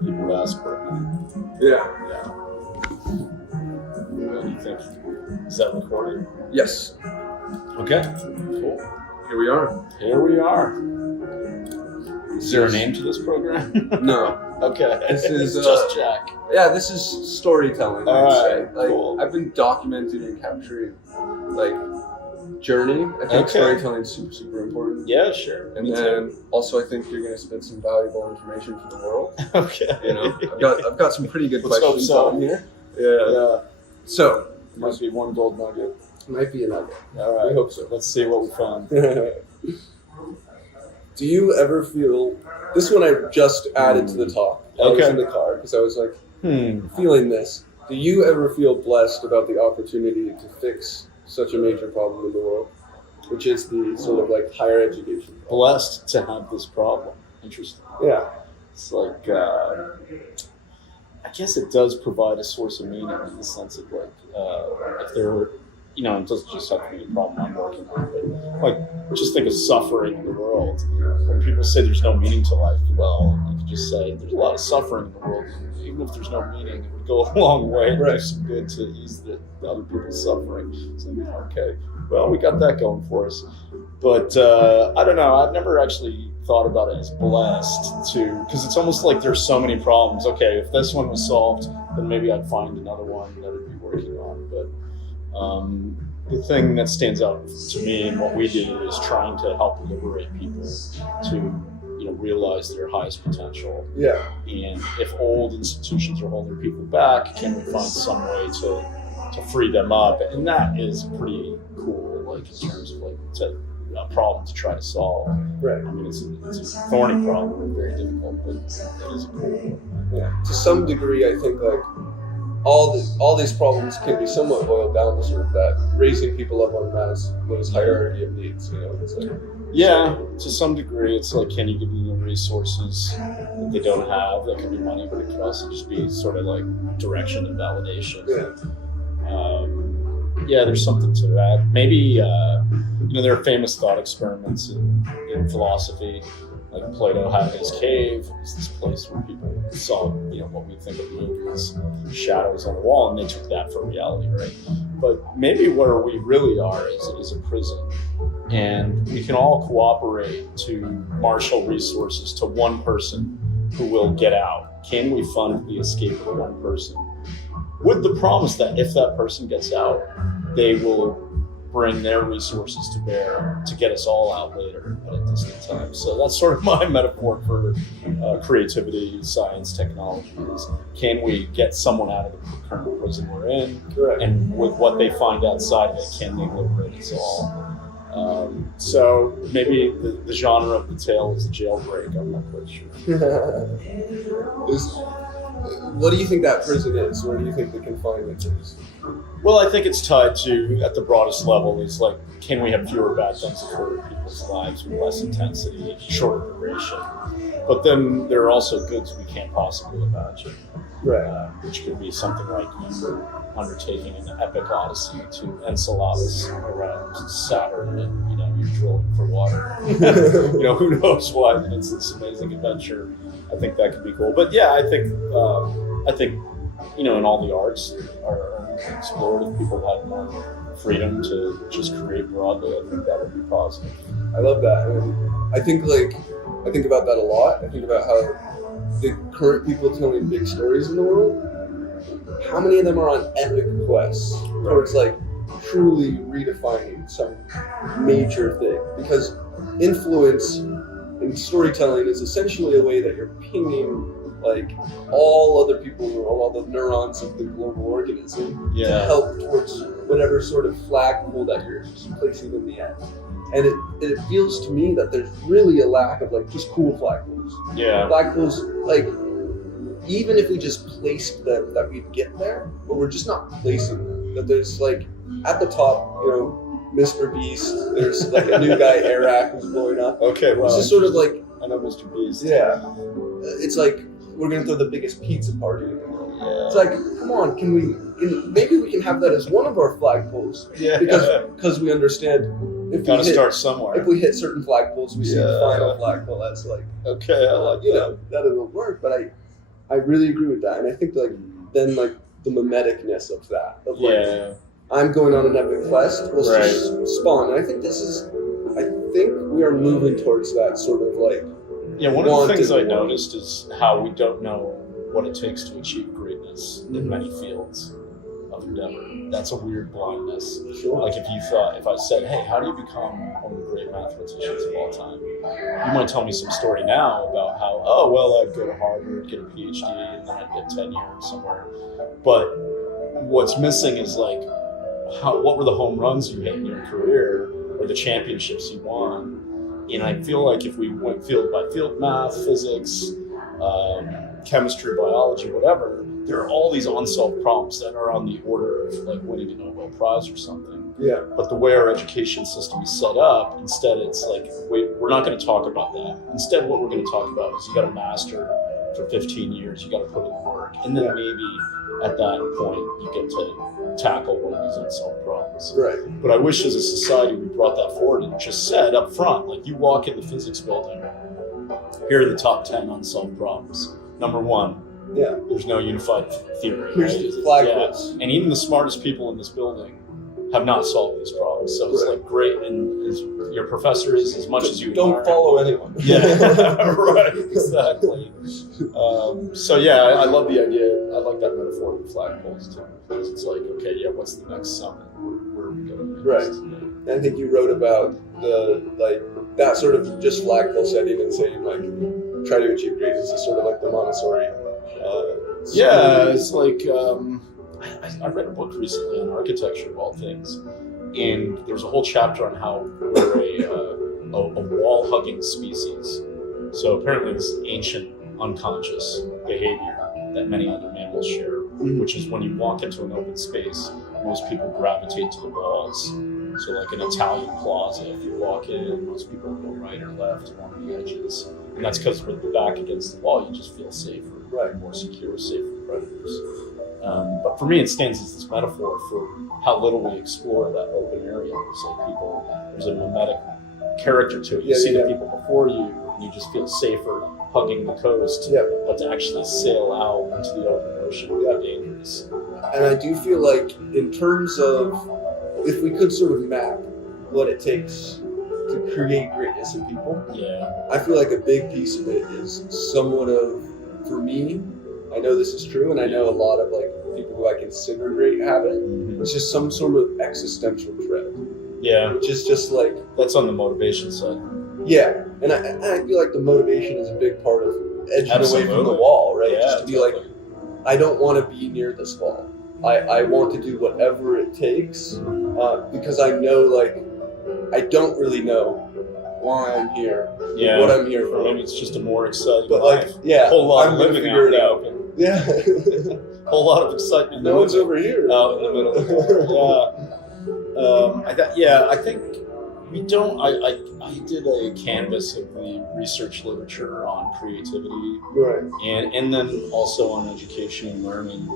people would ask for it. Yeah. What do you think? Is that recorded? Yes. Okay. Cool. Here we are. Here we are. Is there a name to this program? No. Okay. This is just Jack. Yeah, this is storytelling. I would say. Alright, Like cool. I've been documenting and capturing like journey. I think storytelling is super, super important. Yeah, sure. And Me then also I think you're gonna spit some valuable information for the world. too. Okay. You know, I've got some pretty good Let's hope questions so. on here. Yeah. So Must be one gold nugget. might be another. All right. We hope so. Let's see what we found. Do you ever feel this one? I just added to the talk. I was Okay. in the car because I was like Hmm. feeling this. Do you ever feel blessed about the opportunity to fix such a major problem in the world, which is the sort of like higher education problem? Blessed to have this problem. Interesting. Yeah. It's like, I guess it does provide a source of meaning in the sense of like, if there were, it doesn't just have to be a problem I'm working on, but like, just think of suffering in the world. When people say there's no meaning to life, well, you could just say there's a lot of suffering in the world. Even if there's no meaning, it would go a long way and do Right. some good to ease the other people's suffering. So, okay, well, we got that going for us. But I don't know. I've never actually thought about it as blessed because it's almost like there's so many problems. Okay, if this one was solved, then maybe I'd find another one that I'd be working on. But the thing that stands out to me and what we do is trying to help liberate people to, realize their highest potential. Yeah. And if old institutions are holding people back, can we find some way to free them up? And that is pretty cool, like in terms of like a problem to try to solve. Right. I mean, it's a thorny problem and very difficult, but it is a cool one. Yeah. To some degree, I think like all these problems can be somewhat boiled down to sort of that raising people up on Maslow's hierarchy of needs. It's like Yeah, to some degree, it's like, can you give them the resources that they don't have? That can be money, but it can also just be sort of like direction and validation. Yeah, there's something to that. Maybe, there are famous thought experiments in philosophy. Like Plato had his cave. It's this place where people saw, what we think of movies, shadows on the wall, and they took that for reality, right? But maybe where we really are is a prison. And we can all cooperate to marshal resources to one person who will get out. Can we fund the escape of one person? With the promise that if that person gets out, they will bring their resources to bear to get us all out later at a distant time. So that's sort of my metaphor for creativity, science, technology is, can we get someone out of the current prison we're in? Correct. And with what they find outside of it, can they liberate us all? So maybe the genre of the tale is the jailbreak. I'm not quite sure. What do you think that prison is? Where do you think the confinement is? Well, I think it's tied to, at the broadest level, is like, can we have fewer bad things occur in people's lives with less intensity, shorter duration? But then there are also goods we can't possibly imagine, Right. which could be something like you undertaking an epic odyssey to Enceladus around Saturn, and you're drilling for water. Who knows what? And it's this amazing adventure. I think that could be cool. But yeah, I think in all the arts are explored. If people had more freedom to just create broadly, I think that would be positive. I love that. And I think about that a lot. I think about how the current people telling big stories in the world, how many of them are on epic quests towards like truly redefining some major thing? Because influence in storytelling is essentially a way that you're pinging like all other people, all the neurons of the global organism to help towards whatever sort of flagpole that you're placing in the end. And it feels to me that there's really a lack of like just cool flagpoles. Yeah. Flagpoles, like, even if we just placed them, that we'd get there, but we're just not placing them. That there's like, at the top, Mr. Beast, there's like a new guy, Eric, who's blowing up. Okay, well. It's just sort of like, I know Mr. Beast. yeah. It's like, we're going to throw the biggest pizza party in the world. Yeah. It's like, come on, maybe we can have that as one of our flagpoles. Yeah. Because we understand Gotta start somewhere. If we hit certain flagpoles, we see the final flagpole. That's like, okay, I like that. That it'll work. But I really agree with that, and I think like then like the mimeticness of that, of like Yeah. I'm going on an epic quest was Right. just spawn. And I think we are moving towards that sort of like. Yeah, one of the wanted things I one. noticed is how we don't know what it takes to achieve greatness in many fields of endeavor. That's a weird blindness. Sure. Like if I said, hey, how do you become one of the great mathematicians of all time? You might tell me some story now about how, oh, well, I'd go to Harvard, get a PhD, and then I'd get tenure somewhere. But what's missing is like, what were the home runs you hit in your career or the championships you won? And I feel like if we went field by field, math, physics, chemistry, biology, whatever, there are all these unsolved problems that are on the order of like winning a Nobel Prize or something. Yeah. But the way our education system is set up, instead it's like, wait, we're not going to talk about that. Instead, what we're going to talk about is you got to master for 15 years, you got to put in the work. And then maybe at that point, you get to tackle one of these unsolved problems. Right. But I wish as a society we brought that forward and just said up front, like you walk in the physics building, here are the top 10 unsolved problems. Number 1, Yeah. there's no unified theory. Here's right? the flag posts. And even the smartest people in this building have not solved these problems. So it's like great, and as your professor is as much as you don't admire follow anyone. Yeah, right, exactly. So yeah, I love the idea. I like that metaphor of the flagpoles too, because it's like, okay, yeah, what's the next summit? Where are we going next? Right. And I think you wrote about the like that sort of just flagpole setting and saying like try to achieve greatness is sort of like the Montessori. Yeah, it's like I read a book recently on architecture of all things, and there's a whole chapter on how we're a wall-hugging species. So apparently this is ancient unconscious behavior that many other mammals share, which is when you walk into an open space, most people gravitate to the walls. So like an Italian plaza, if you walk in, most people go right or left along the edges. And that's because with the back against the wall, you just feel safer, Right. more secure, safe from predators. But for me, it stands as this metaphor for how little we explore that open area. There's like there's a mimetic character to it. You see the people before you, and you just feel safer hugging the coast. Yeah. But to actually sail out into the open ocean would be dangerous. And I do feel like in terms of if we could sort of map what it takes to create greatness in people, Yeah. I feel like a big piece of it is somewhat of, for me, I know this is true, and I know a lot of like people who I consider great have it. It's just some sort of existential dread, Yeah. which is just like, That's on the motivation side. yeah. And I feel like the motivation is a big part of edging away from the Absolutely. wall, right? Yeah, Just to be like, I don't want to be near this wall. I want to do whatever it takes because I know, like, I don't really know why I'm here, Yeah. what I'm here Or for. maybe it's just a more exciting But life. like, yeah, A whole lot I'm of gonna living figure out it in the out. open. Yeah. A whole lot of excitement. No one's over here. Out in the middle of the world. I think we don't. I did a canvas of the research literature on creativity, Right. and then also on education and learning.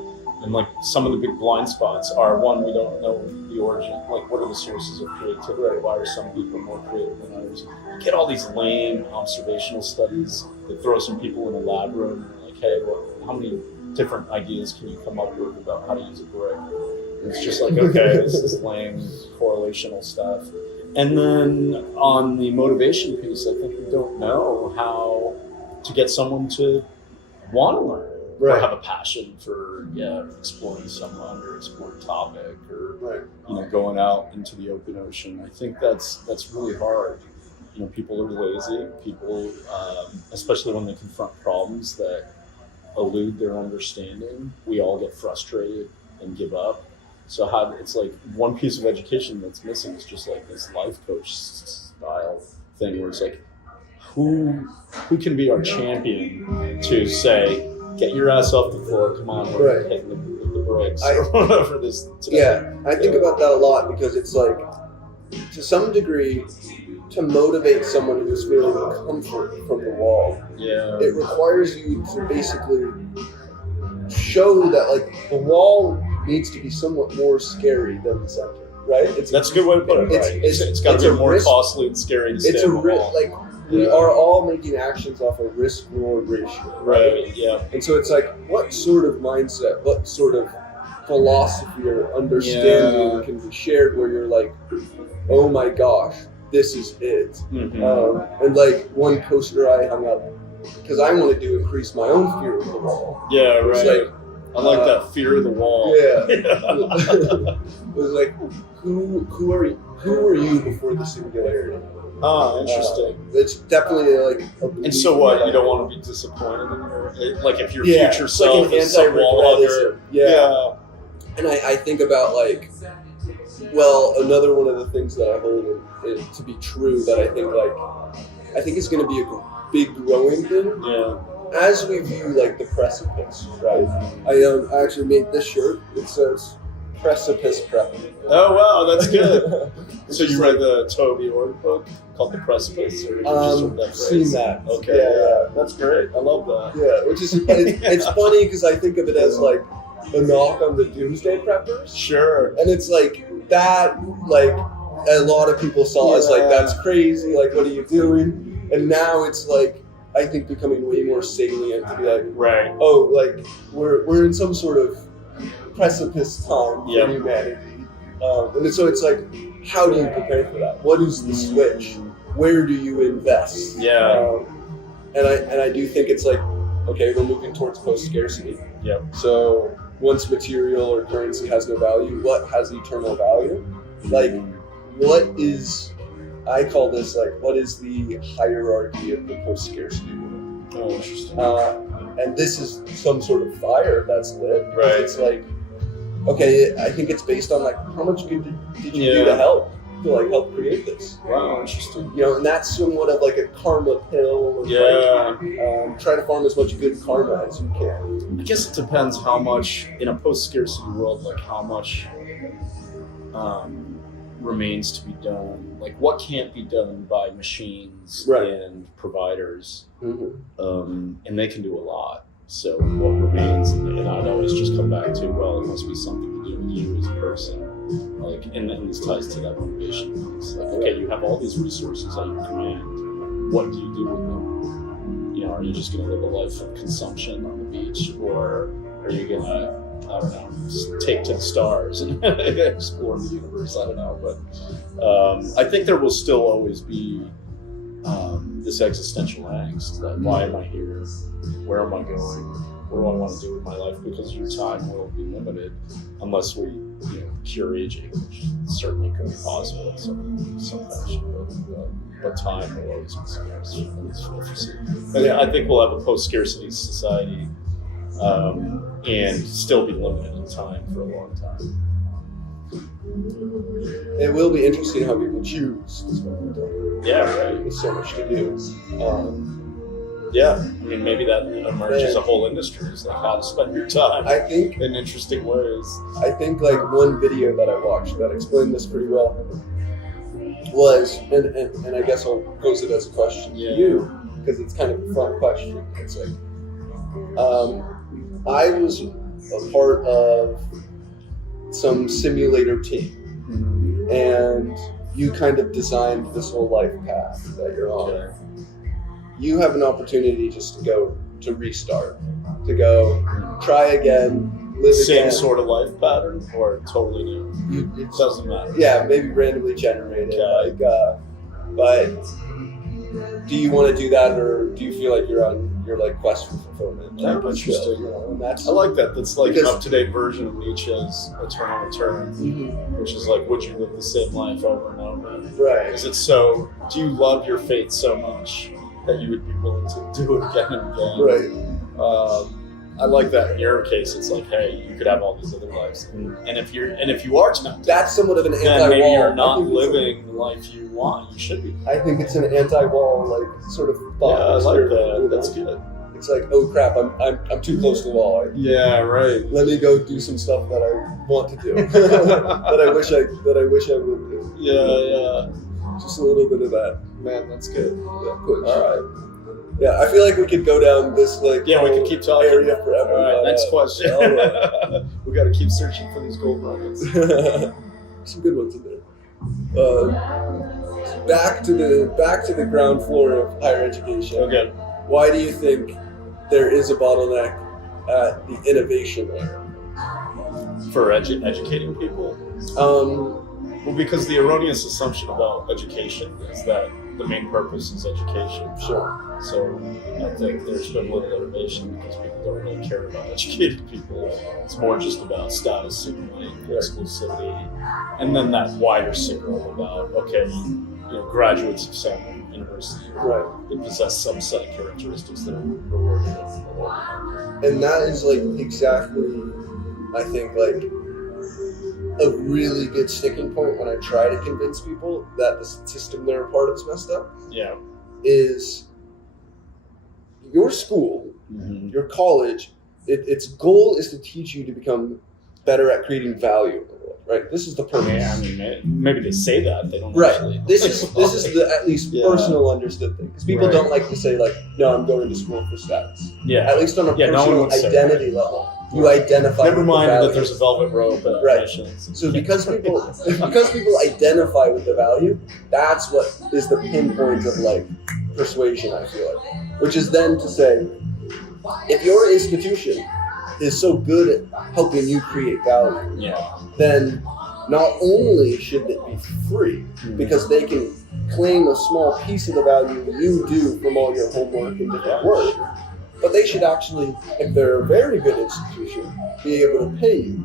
And like some of the big blind spots are, one, we don't know the origin, like what are the sources of creativity? Right. Why are some people more creative than others? You get all these lame observational studies that throw some people in a lab room and like, hey, how many different ideas can you come up with about how to use a brick? And it's just like, okay, this is lame correlational stuff. And then on the motivation piece, I think we don't know how to get someone to want to learn. Right. Or have a passion for exploring someone or exploring a topic or Right. Going out into the open ocean. I think that's really hard. People are lazy. People, especially when they confront problems that elude their understanding, we all get frustrated and give up. So it's like one piece of education that's missing is just like this life coach style thing where it's like, who can be our champion to say, get your ass off the floor, come on, we're Right. hitting the brakes or whatever this today. Yeah, I think about that a lot because it's like, to some degree, to motivate someone who's feeling comfort from the wall, Yeah. it requires you to basically show that like the wall needs to be somewhat more scary than the center, right? That's a good way to put it. It's- Right? it's- It's got it's to a be more risk- costly and scary to stay It's a on the wall. like we are all making actions off a risk-reward ratio. Right. Yeah. And so it's like, what sort of mindset, what sort of philosophy or understanding can be shared where you're like, oh my gosh, this is it. Mm-hmm. And like one poster I hung up, because I wanted to increase my own fear of the wall. Yeah, right. Like, I like that fear of the wall. Yeah. It was like, who are you before the singularity? Oh, interesting. It's definitely like a belief. And so what? You don't want to be disappointed in your, like if your Yeah, future it's like self an is some wall hugger. anti-regretism. Yeah. And I think about like, well, another one of the things that I hold it to be true that I think is going to be a big growing thing. Yeah. As we view like the precipice, right? I actually made this shirt. It says precipice prep. Oh wow, that's good. So you read the Toby Ord book called The Precipice, or you just heard that seen phrase? that. Okay, yeah, that's great. I love that. Yeah, which is it's funny because I think of it as like a knock on the doomsday preppers. Sure. And it's like that, like a lot of people saw as like, that's crazy, like what are you doing? And now it's like, I think becoming way more salient to be like, right. Oh, like we're in some sort of precipice time for humanity. And so it's like, how do you prepare for that? What is the switch? Where do you invest? Yeah. And I do think it's like, okay, we're moving towards post-scarcity. Yep. So once material or currency has no value, what has eternal value? Like, what is, I call this like, what is the hierarchy of the post-scarcity world? Oh, interesting. And this is some sort of fire that's lit. Right. It's like, okay, I think it's based on like, how much good did you do to help create this? Wow, interesting. You know, and that's somewhat of like a karma pill. Of like, try to farm as much good karma as you can. I guess it depends how much, in a post-scarcity world, like how much remains to be done. Like what can't be done by machines and providers. Mm-hmm. And they can do a lot. So what remains, and I'd always just come back to, well, it must be something to do with you as a person. Like, and then this ties to that motivation piece. Like, okay, you have all these resources at your command. What do you do with them? You know, are you just going to live a life of consumption on the beach, or are you going to, I don't know, just take to the stars and explore the universe? I don't know, but I think there will still always be this existential angst that why am I here? Where am I going? What do I want to do with my life? Because your time will be limited unless we, cure aging, which certainly could be possible in some fashion. But time will always be scarce. I think we'll have a post-scarcity society and still be limited in time for a long time. It will be interesting how people choose. Yeah, right. There's so much to do. Yeah, I mean, maybe that emerges a whole industry. It's like how to spend your time. I think in interesting ways. I think like one video that I watched that explained this pretty well was, and I guess I'll pose it as a question to you because it's kind of a fun question. It's like, I was a part of some simulator team, and you kind of designed this whole life path that you're on. Okay. You have an opportunity just to go to restart, to go try again, live Same again. sort of life pattern, or totally new? It doesn't matter. Yeah, maybe randomly generated. Okay. But do you want to do that, or do you feel like you're on your like quest for fulfillment? Interesting. I like that. That's like an up-to-date version of Nietzsche's Eternal Return, which is like, would you live the same life over and over? Right. Is it so? Do you love your fate so much that you would be willing to do it again and again? Right. I like that. In your case, it's like, hey, you could have all these other lives, and if you are tempted, that's somewhat of an anti-wall. then maybe you're not living the life you want. You should be. I think it's an anti-wall, like sort of thought. Yeah, I like that. That's good. It's like, oh crap, I'm too close to the wall. Yeah, right. Let me go do some stuff that I want to do, that I wish I would do. Yeah. Just a little bit of that. Man, that's good. Yeah, push. All right. Yeah, I feel like we could go down this like we could keep talking area forever. All right, next question. Right. We got to keep searching for these gold nuggets. Some good ones in there. back to the ground floor of higher education. Okay. Why do you think there is a bottleneck at the innovation layer? For educating people? Well, because the erroneous assumption about education is that the main purpose is education. Sure. So I think there's been little innovation because people don't really care about educating people. It's more just about status signaling, exclusivity, and then that wider signal about, okay, graduates of some university, right, they possess some set of characteristics that are rewarded. And that is like exactly, I think, like a really good sticking point when I try to convince people that the system they're a part of is messed up. Yeah. Is your school, your college, its goal is to teach you to become better at creating value in the world, right? This is the purpose. Yeah, I mean, maybe they say that, they don't right. actually. This is the at least personal understood thing. Because people don't like to say like, no, I'm going to school for status. Yeah. At least on a personal identity level. You identify. Never with mind the that there's a velvet rope at admissions. So because people identify with the value, that's what is the pinpoint of like persuasion, I feel like. Which is then to say, if your institution is so good at helping you create value, then not only should it be free, because they can claim a small piece of the value you do from all your homework and different work, but they should actually, if they're a very good institution, be able to pay you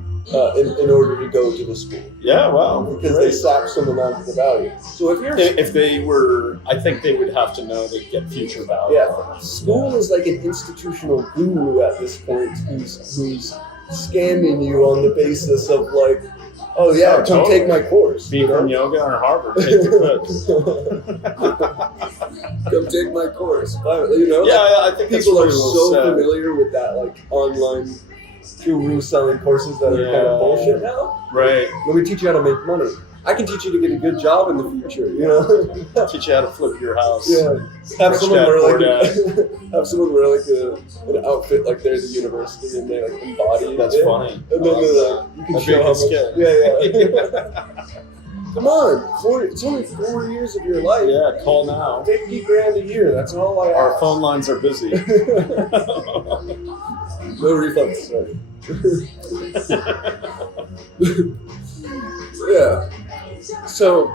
in order to go to the school. Yeah, wow. Because they sap some amount of the value. So if they were, I think they would have to know they get future value. Yeah, school is like an institutional guru at this point who's scamming you on the basis of like, oh yeah, come take my course. Be from yoga or Harvard, take the quiz. Come take my course. I think people are so familiar with that like online guru selling courses that are kind of bullshit now. Right. Let me teach you how to make money. I can teach you to get a good job in the future, Teach you how to flip your house. Yeah. Have someone wear like an outfit like they're at the university and they like embody That's it. funny. And then you can show how much. Yeah. Come on, it's only 4 years of your life. Yeah, call now. $50,000 a year. That's all I ask. Our phone lines are busy. No refunds. Sorry. Yeah. So,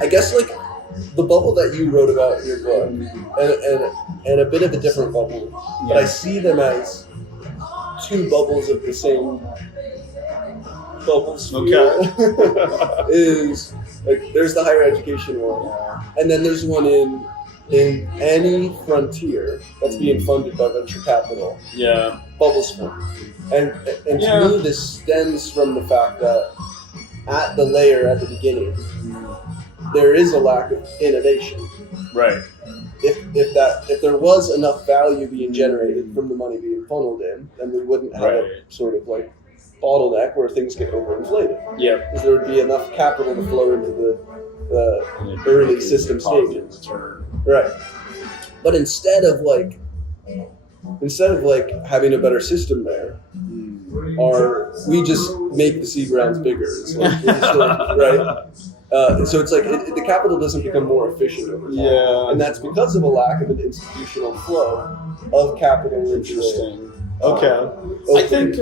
I guess like the bubble that you wrote about in your book, and a bit of a different bubble, but I see them as two bubbles of the same bubble sphere. Okay. Is like there's the higher education one, and then there's one in any frontier that's being funded by venture capital. Yeah. Bubble sphere. And to me, this stems from the fact that at the layer at the beginning, there is a lack of innovation. Right. If there was enough value being generated from the money being funneled in, then we wouldn't have a sort of like bottleneck where things get overinflated. Yeah. Because there would be enough capital to flow into the early system stages. Right. But instead of having a better system there, we just make the seed rounds bigger. It's like, right? So it's like the capital doesn't become more efficient over time. Yeah. And that's because of a lack of an institutional flow of capital. Interesting. Okay. I think,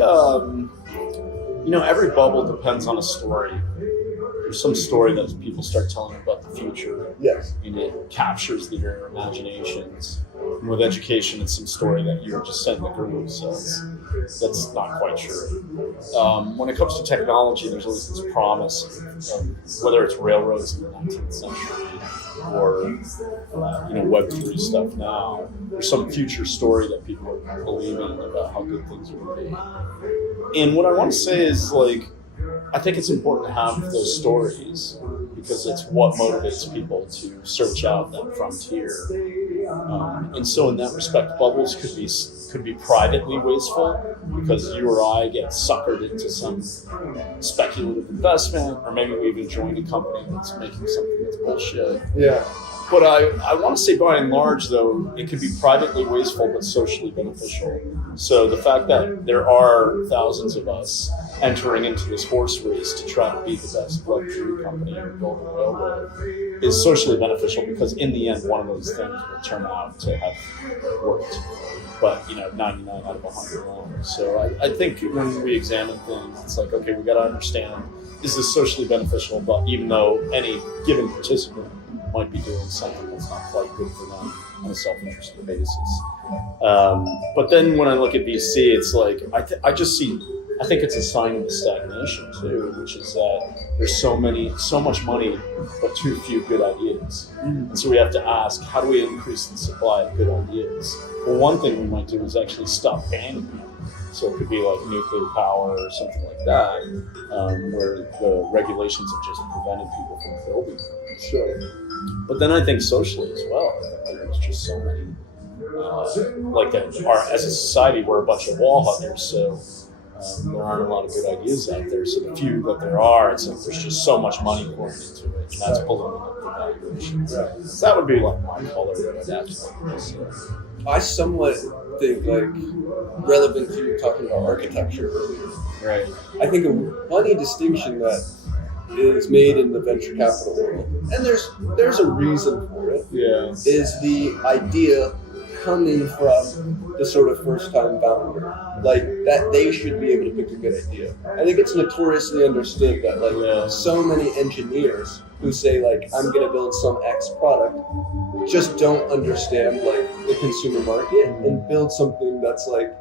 every bubble depends on a story. There's some story that people start telling about the future. Yes. And it captures their imaginations. And with education, it's some story that you're just setting the guru, so that's not quite sure. When it comes to technology, there's always this promise of whether it's railroads in the 19th century or Web3 stuff now. There's some future story that people are believing about how good things will be. And what I want to say is I think it's important to have those stories because it's what motivates people to search out that frontier. And so in that respect, bubbles could be privately wasteful because you or I get suckered into some speculative investment, or maybe we even joined a company that's making something that's bullshit. Yeah. But I want to say by and large, though, it could be privately wasteful but socially beneficial. So the fact that there are thousands of us entering into this horse race to try to be the best luxury company or build a railroad is socially beneficial, because in the end, one of those things will turn out to have worked. But 99 out of 100 won't. So I think when we examine things, it's like, okay, we got to understand, is this socially beneficial? But even though any given participant might be doing something that's not quite good for them on a self-interested basis. But then when I look at VC, it's like I think it's a sign of the stagnation too, which is that there's so much money, but too few good ideas. And so we have to ask, how do we increase the supply of good ideas? Well, one thing we might do is actually stop banning them. So it could be like nuclear power or something like that, where the regulations have just prevented people from building things. Sure. But then I think socially as well, there's just so many, like that as a society, we're a bunch of wall huggers, so there aren't a lot of good ideas out there. So the few that there are, it's like there's just so much money pouring into it, and that's pulling up the valuations. Right. So that would be like my color that I'd absolutely say. I somewhat think, like, relevant to you talking about architecture earlier. Right. I think a funny distinction that is made in the venture capital world, and there's a reason for it, is the idea coming from the sort of first-time founder, like that they should be able to pick a good idea. I think it's notoriously understood that so many engineers who say like, I'm going to build some X product, just don't understand like the consumer market and build something that's like,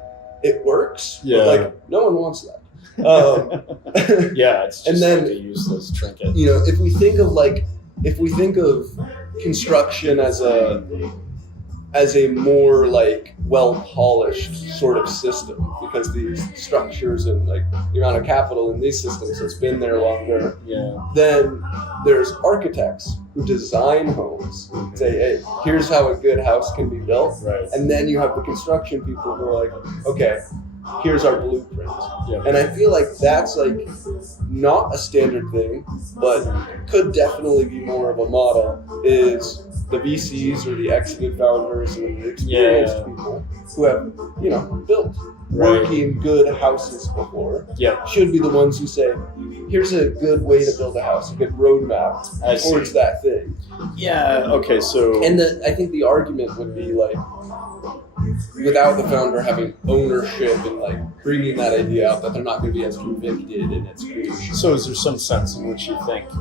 it works, but like no one wants that. It's just and then, like a useless trinket. If we think of construction as a more like well-polished sort of system, because these structures and like the amount of capital in these systems has been there longer. Then there's architects who design homes, say, hey, here's how a good house can be built. Right. And then you have the construction people who are like, okay, here's our blueprint. And I feel like that's like not a standard thing, but could definitely be more of a model, is the VCs or the exited founders or the experienced people who have, built working good houses before should be the ones who say, here's a good way to build a house, a good roadmap towards that thing. Okay, so... And I think the argument would be like, without the founder having ownership and like bringing that idea out, that they're not going to be as convicted in its creation. So is there some sense in which you think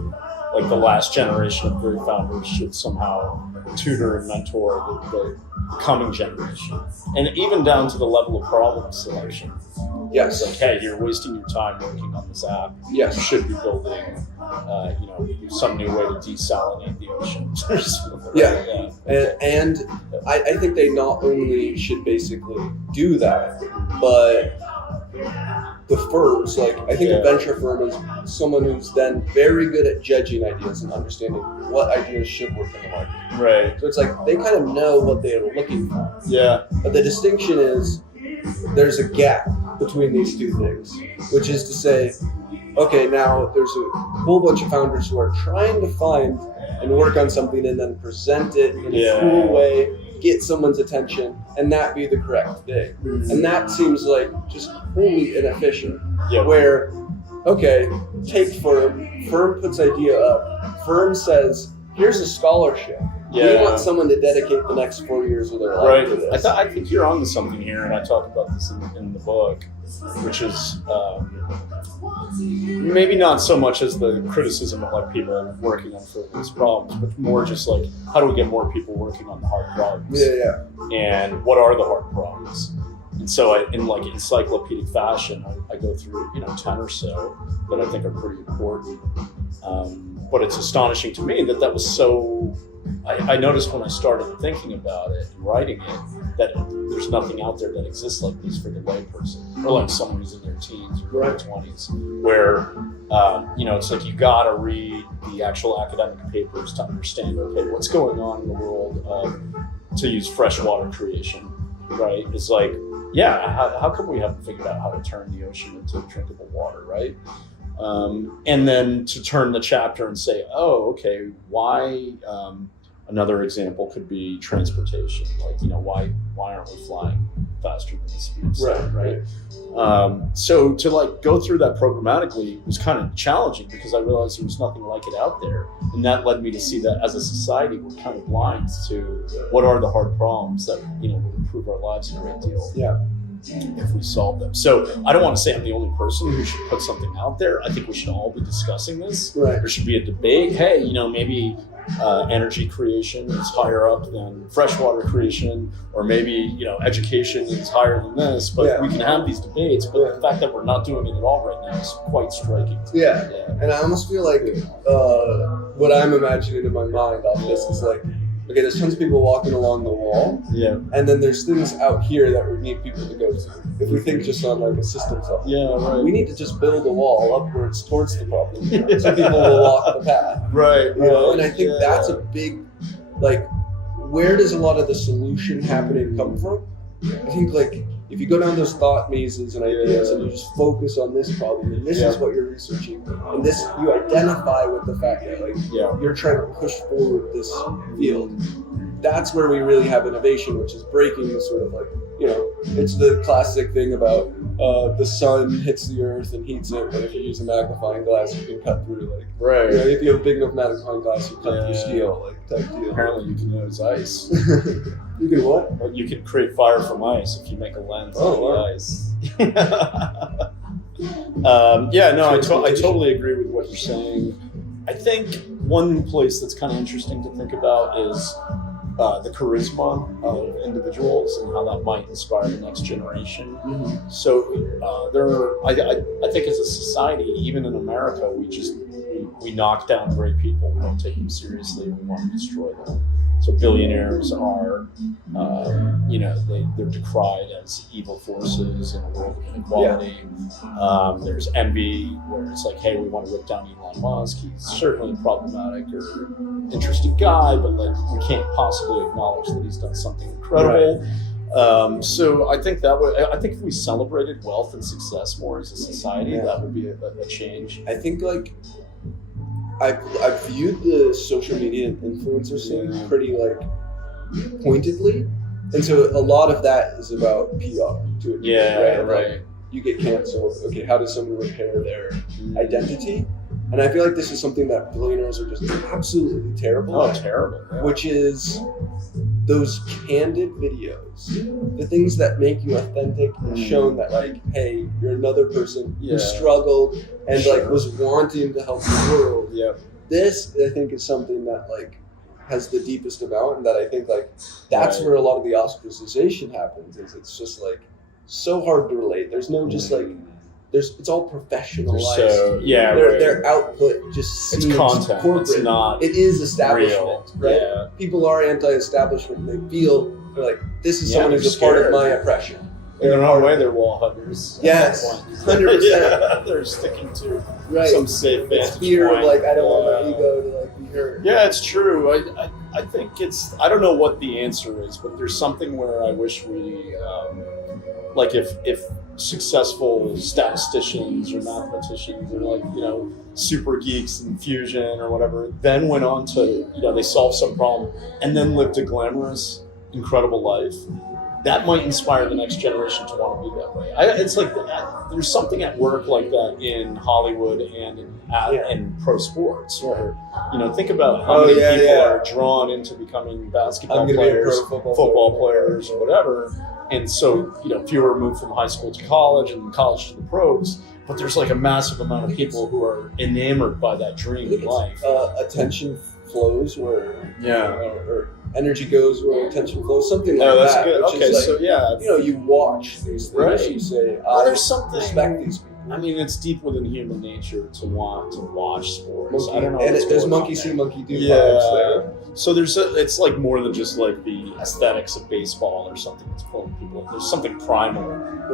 like the last generation of great founders should somehow tutor and mentor the coming generation, and even down to the level of problem selection? Yes. It's like, hey, you're wasting your time working on this app. Yes. You should be building, some new way to desalinate the ocean. And I think they not only should basically do that, but the firms, like I think a venture firm is someone who's then very good at judging ideas and understanding what ideas should work in the market. Right. So it's like they kind of know what they're looking for. Yeah. But the distinction is there's a gap between these two things, which is to say, okay, now there's a whole bunch of founders who are trying to find and work on something and then present it in a cool way, get someone's attention, and that be the correct thing. And that seems like just wholly inefficient. Where, okay, take Firm puts idea up, Firm says, here's a scholarship. We want someone to dedicate the next 4 years of their life to this. I think you're on to something here, and I talk about this in the book, which is maybe not so much as the criticism of like people working on frivolous problems, but more just like, how do we get more people working on the hard problems? And what are the hard problems? And so in like encyclopedic fashion, I go through 10 or so that I think are pretty important. But it's astonishing to me that was so. I noticed when I started thinking about it and writing it that there's nothing out there that exists like this for the layperson, or like someone who's in their teens or their 20s, where it's like you gotta read the actual academic papers to understand, okay, what's going on in the world of, to use freshwater creation, right? It's like, how come we haven't figured out how to turn the ocean into drinkable water, right? And then to turn the chapter and say, oh, okay, why Another example could be transportation. Like, why aren't we flying faster than the speed of sound, right? So to like go through that programmatically was kind of challenging because I realized there was nothing like it out there. And that led me to see that as a society, we're kind of blind to what are the hard problems that, would improve our lives a great deal. Yeah. If we solve them. So I don't want to say I'm the only person who should put something out there. I think we should all be discussing this. Right. There should be a debate. Hey, maybe energy creation is higher up than freshwater creation, or maybe education is higher than this. But we can have these debates. But the fact that we're not doing it at all right now is quite striking. Yeah. And I almost feel like what I'm imagining in my mind off this is like, okay, there's tons of people walking along the wall, and then there's things out here that we need people to go to. If we think just on like a systems level, we need to just build a wall upwards towards the problem, so people will walk the path. Right. And I think that's a big, like, where does a lot of the solution happening come from? I think like if you go down those thought mazes and ideas and you just focus on this problem and this is what you're researching, and this you identify with the fact that like you're trying to push forward this field, that's where we really have innovation, which is breaking the sort of like, it's the classic thing about the sun hits the earth and heats it, but if you use a magnifying glass, you can cut through like if you have a big enough magnifying glass, you cut through steel, like type deal. Apparently, you can use ice. You can what? Well, you can create fire from ice if you make a lens out of the ice. I totally agree with what you're saying. I think one place that's kind of interesting to think about is the charisma of individuals and how that might inspire the next generation. Mm-hmm. So I think as a society, even in America, we knock down great people. We don't take them seriously. We want to destroy them. So billionaires are, they're decried as evil forces in a world of inequality. There's envy, where it's like, hey, we want to rip down Elon Musk. He's certainly a problematic or interesting guy, but like we can't possibly acknowledge that he's done something incredible. Right. So I think if we celebrated wealth and success more as a society, that would be a change. I think like I've viewed the social media and influencer scene pretty like pointedly, and so a lot of that is about PR to a degree, right? Like, you get canceled. Okay, how does someone repair their identity? And I feel like this is something that billionaires are just absolutely terrible at. Terrible. Yeah. Which is those candid videos, the things that make you authentic and shown that like, hey, you're another person who struggled and like was wanting to help the world. Yeah. This, I think, is something that like has the deepest amount, and that I think like that's where a lot of the ostracization happens. Is it's just like so hard to relate. There's no just like. It's all professionalized. Their output just seems content. Corporate. It's not. It is establishment, real. right? Yeah. People are anti-establishment. And they feel they're like, this is someone who's a part of my oppression. In their own way, they're wall huggers. Yes, 100%. They're sticking to right. some safe vantage it's fear point. of like, I don't want my ego to like be hurt. Yeah, it's true. I think I don't know what the answer is, but there's something where I wish we, like if successful statisticians or mathematicians or like, super geeks in fusion or whatever, then went on to, they solved some problem and then lived a glamorous, incredible life, that might inspire the next generation to want to be that way. It's like there's something at work like that in Hollywood and in pro sports. Where, think about how many people are drawn into becoming basketball players, football players, or whatever. And so, fewer move from high school to college and college to the pros. But there's like a massive amount of people who are enamored by that dream in life. Attention flows where, or energy goes where attention flows, something like that. That's good. Okay, like, so you watch these things, you say, there's respect these people. I mean, it's deep within human nature to want to watch sports. I don't know. And there's monkey see, monkey do vibes there. So it's like more than just like the aesthetics of baseball or something that's pulling people. There's something primal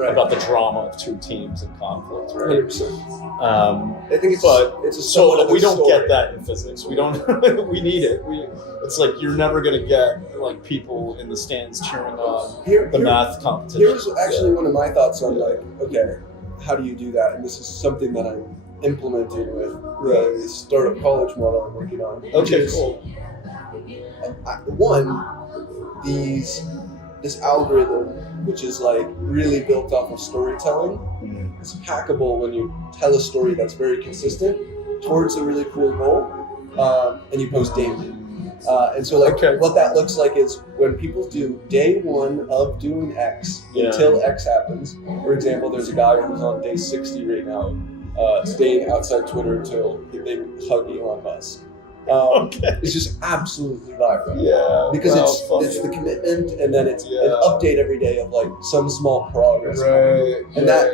about the drama of two teams and conflict, right? 100%. I think it's a so we don't get that in physics. We don't. We need it. It's like you're never going to get like people in the stands cheering on the math competition. Here's actually one of my thoughts on like, okay, how do you do that? And this is something that I'm implementing with the startup college model I'm working on. Okay, cool. this algorithm, which is like really built off of storytelling, it's hackable when you tell a story that's very consistent towards a really cool goal, and you post daily. And so what that looks like is when people do day one of doing X until X happens. For example, there's a guy who's on day 60 right now, staying outside Twitter until they hug Elon Musk. It's just absolutely viral. Yeah, because it's the commitment, and then it's an update every day of like some small progress. Right. And that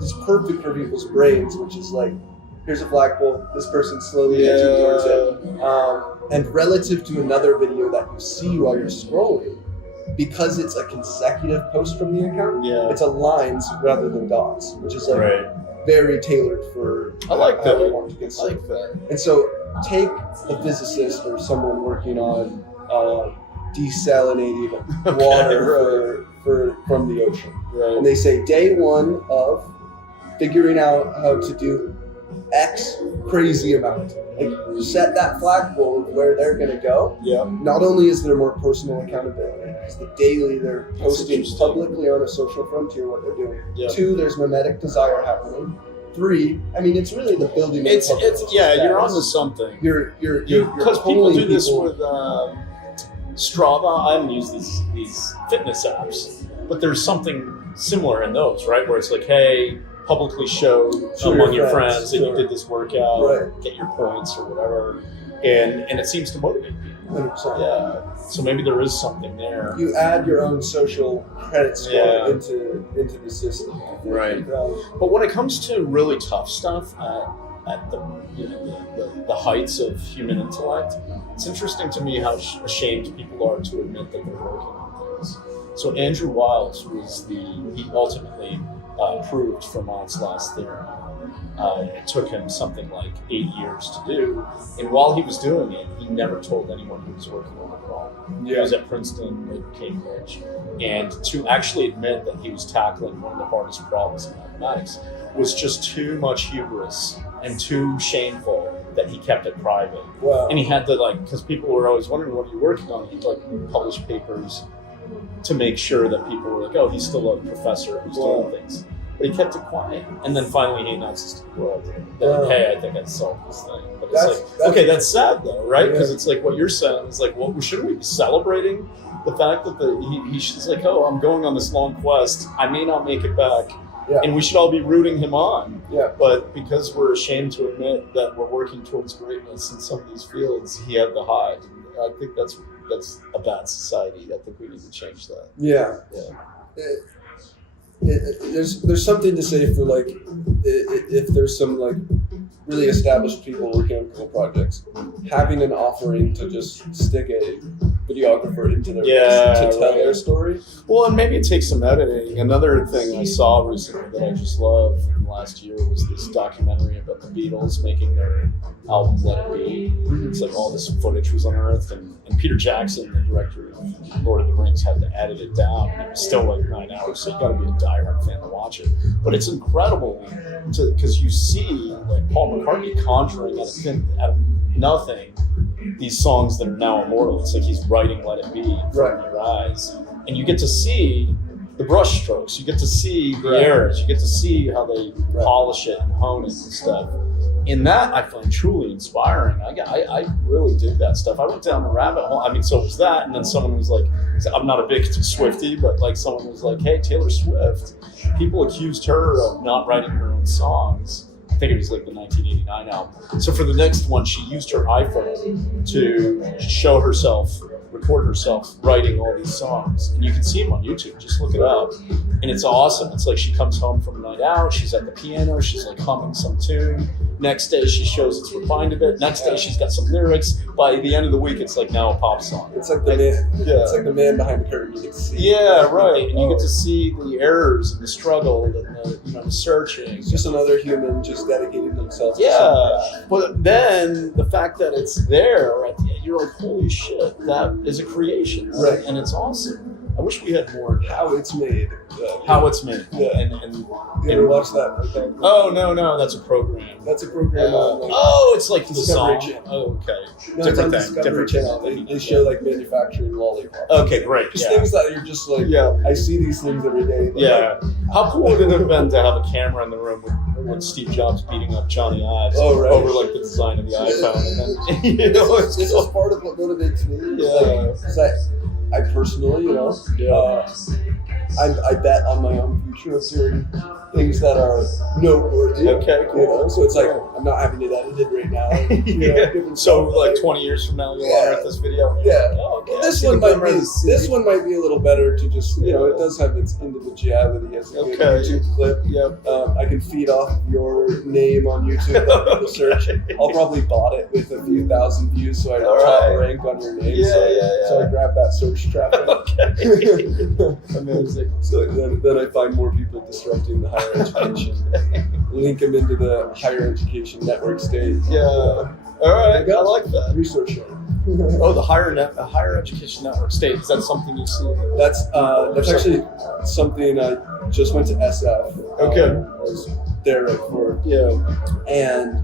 is perfect for people's brains, which is like, here's a flagpole, this person's slowly edging towards it. And relative to another video that you see while you're scrolling, because it's a consecutive post from the account, it's a lines rather than dots, which is like very tailored for I like how that. you want to get I like that. And so take a physicist or someone working on desalinating water from the ocean. Right. And they say day one of figuring out how to do X crazy amount. Like, set that flagpole of where they're going to go. Yeah. Not only is there more personal accountability, because the daily they're posting publicly on a social frontier what they're doing. Yeah. 2, there's mimetic desire happening. 3, I mean, it's really the building. It's you're onto something. You're because people do this with Strava. I haven't used these fitness apps, but there's something similar in those, right? Where it's like, hey, publicly show among your friends that you did this workout, get your points or whatever, and it seems to motivate people. 100%. Yeah. So maybe there is something there. You add your own social credit score into the system. Right. But when it comes to really tough stuff at the heights of human intellect, it's interesting to me how ashamed people are to admit that they're working on things. So Andrew Wiles he ultimately proved Fermat's last theorem. It took him something like 8 years to do, and while he was doing it, he never told anyone he was working on it at all. He was at Princeton, later Cambridge, and to actually admit that he was tackling one of the hardest problems in mathematics was just too much hubris and too shameful that he kept it private. Wow. And he had to because people were always wondering what are you working on. He'd publish papers to make sure that people were like, oh, he's still a professor who's doing things. But he kept it quiet. And then finally he announces to the world that, hey, I think I solved this thing. But it's that's sad though, right? Because it's like what you're saying is like, well, shouldn't we be celebrating the fact that he's like, oh, I'm going on this long quest. I may not make it back. Yeah. And we should all be rooting him on. Yeah. But because we're ashamed to admit that we're working towards greatness in some of these fields, he had to hide. And I think that's a bad society. I think we need to change that. Yeah. There's something to say for like if there's some like really established people working on cool projects, having an offering to just stick a videographer into their to tell their story. Well, and maybe it takes some editing. Another thing I saw recently that I just love from last year was this documentary about the Beatles making their album Let It Be. It's like all this footage was unearthed, and Peter Jackson, the director of Lord of the Rings, had to edit it down. It was still like 9 hours, so you got to be a diehard fan to watch it. But it's incredible because you see like Paul McCartney conjuring out of nothing these songs that are now immortal. It's like he's writing Let It Be in front of your eyes. And you get to see the brush strokes, you get to see the errors, you get to see how they polish it and hone it and stuff. And that I find truly inspiring. I really dig that stuff. I went down the rabbit hole. I mean, so it was that, and then someone was like, I'm not a big Swiftie, but like someone was like, hey, Taylor Swift, people accused her of not writing her own songs. I think it was like the 1989 album. So for the next one, she used her iPhone to show herself, record herself writing all these songs. And you can see them on YouTube. Just look it up. And it's awesome. It's like she comes home from a night out. She's at the piano. She's like humming some tune. Next day, she shows it's refined a bit. Next day, she's got some lyrics. By the end of the week, it's like now a pop song. It's like the man. Yeah. It's like the man behind the curtain. You get to see. Yeah, right. And you get to see the errors and the struggle and the searching. It's just another human just dedicating themselves. Yeah, but then the fact that it's there at the end, you're like, holy shit, that is a creation, right? And it's awesome. I wish we had more how it's made. how it's made. Yeah. And You ever watch that? Okay. oh no, that's a program. That's a program on like, It's like the Discovery song. Channel. Oh, okay. no, it's on different thing, Discovery different Channel. thing. They show like manufacturing lollipops. Okay, great. Just Yeah. things that you're just like, Yeah. I see these things every day. But Yeah. How cool would it have been to have a camera in the room with Steve Jobs beating up Johnny Ives Oh, right. over like the design of the iPhone, and then you know, Like, it's this is part of what motivates me. Yeah. Because I personally, I bet on my own future of doing things that are noteworthy. Okay, cool. So it's like I'm not having it edited right now. Different So stuff, like 20 years from now, you'll Yeah. honor this video. Yeah. Oh, okay. Well, I this see one the might camera be as a this C. one might be a little better to just it does have its individuality as a good Okay. YouTube clip. Yep. I can feed off your name on YouTube, let people search. I'll probably bot it with a few thousand views, so I All top right. rank on your name. Yeah, So I grab that search traffic. Okay. Amazing. So then I find more people disrupting the higher education. Link them into the higher education network state. Yeah. All right. I like that. Resource sharing. Oh, the higher education network state. Is that something you see? That's actually something I just went to SF. Okay. I was there right before, Yeah. and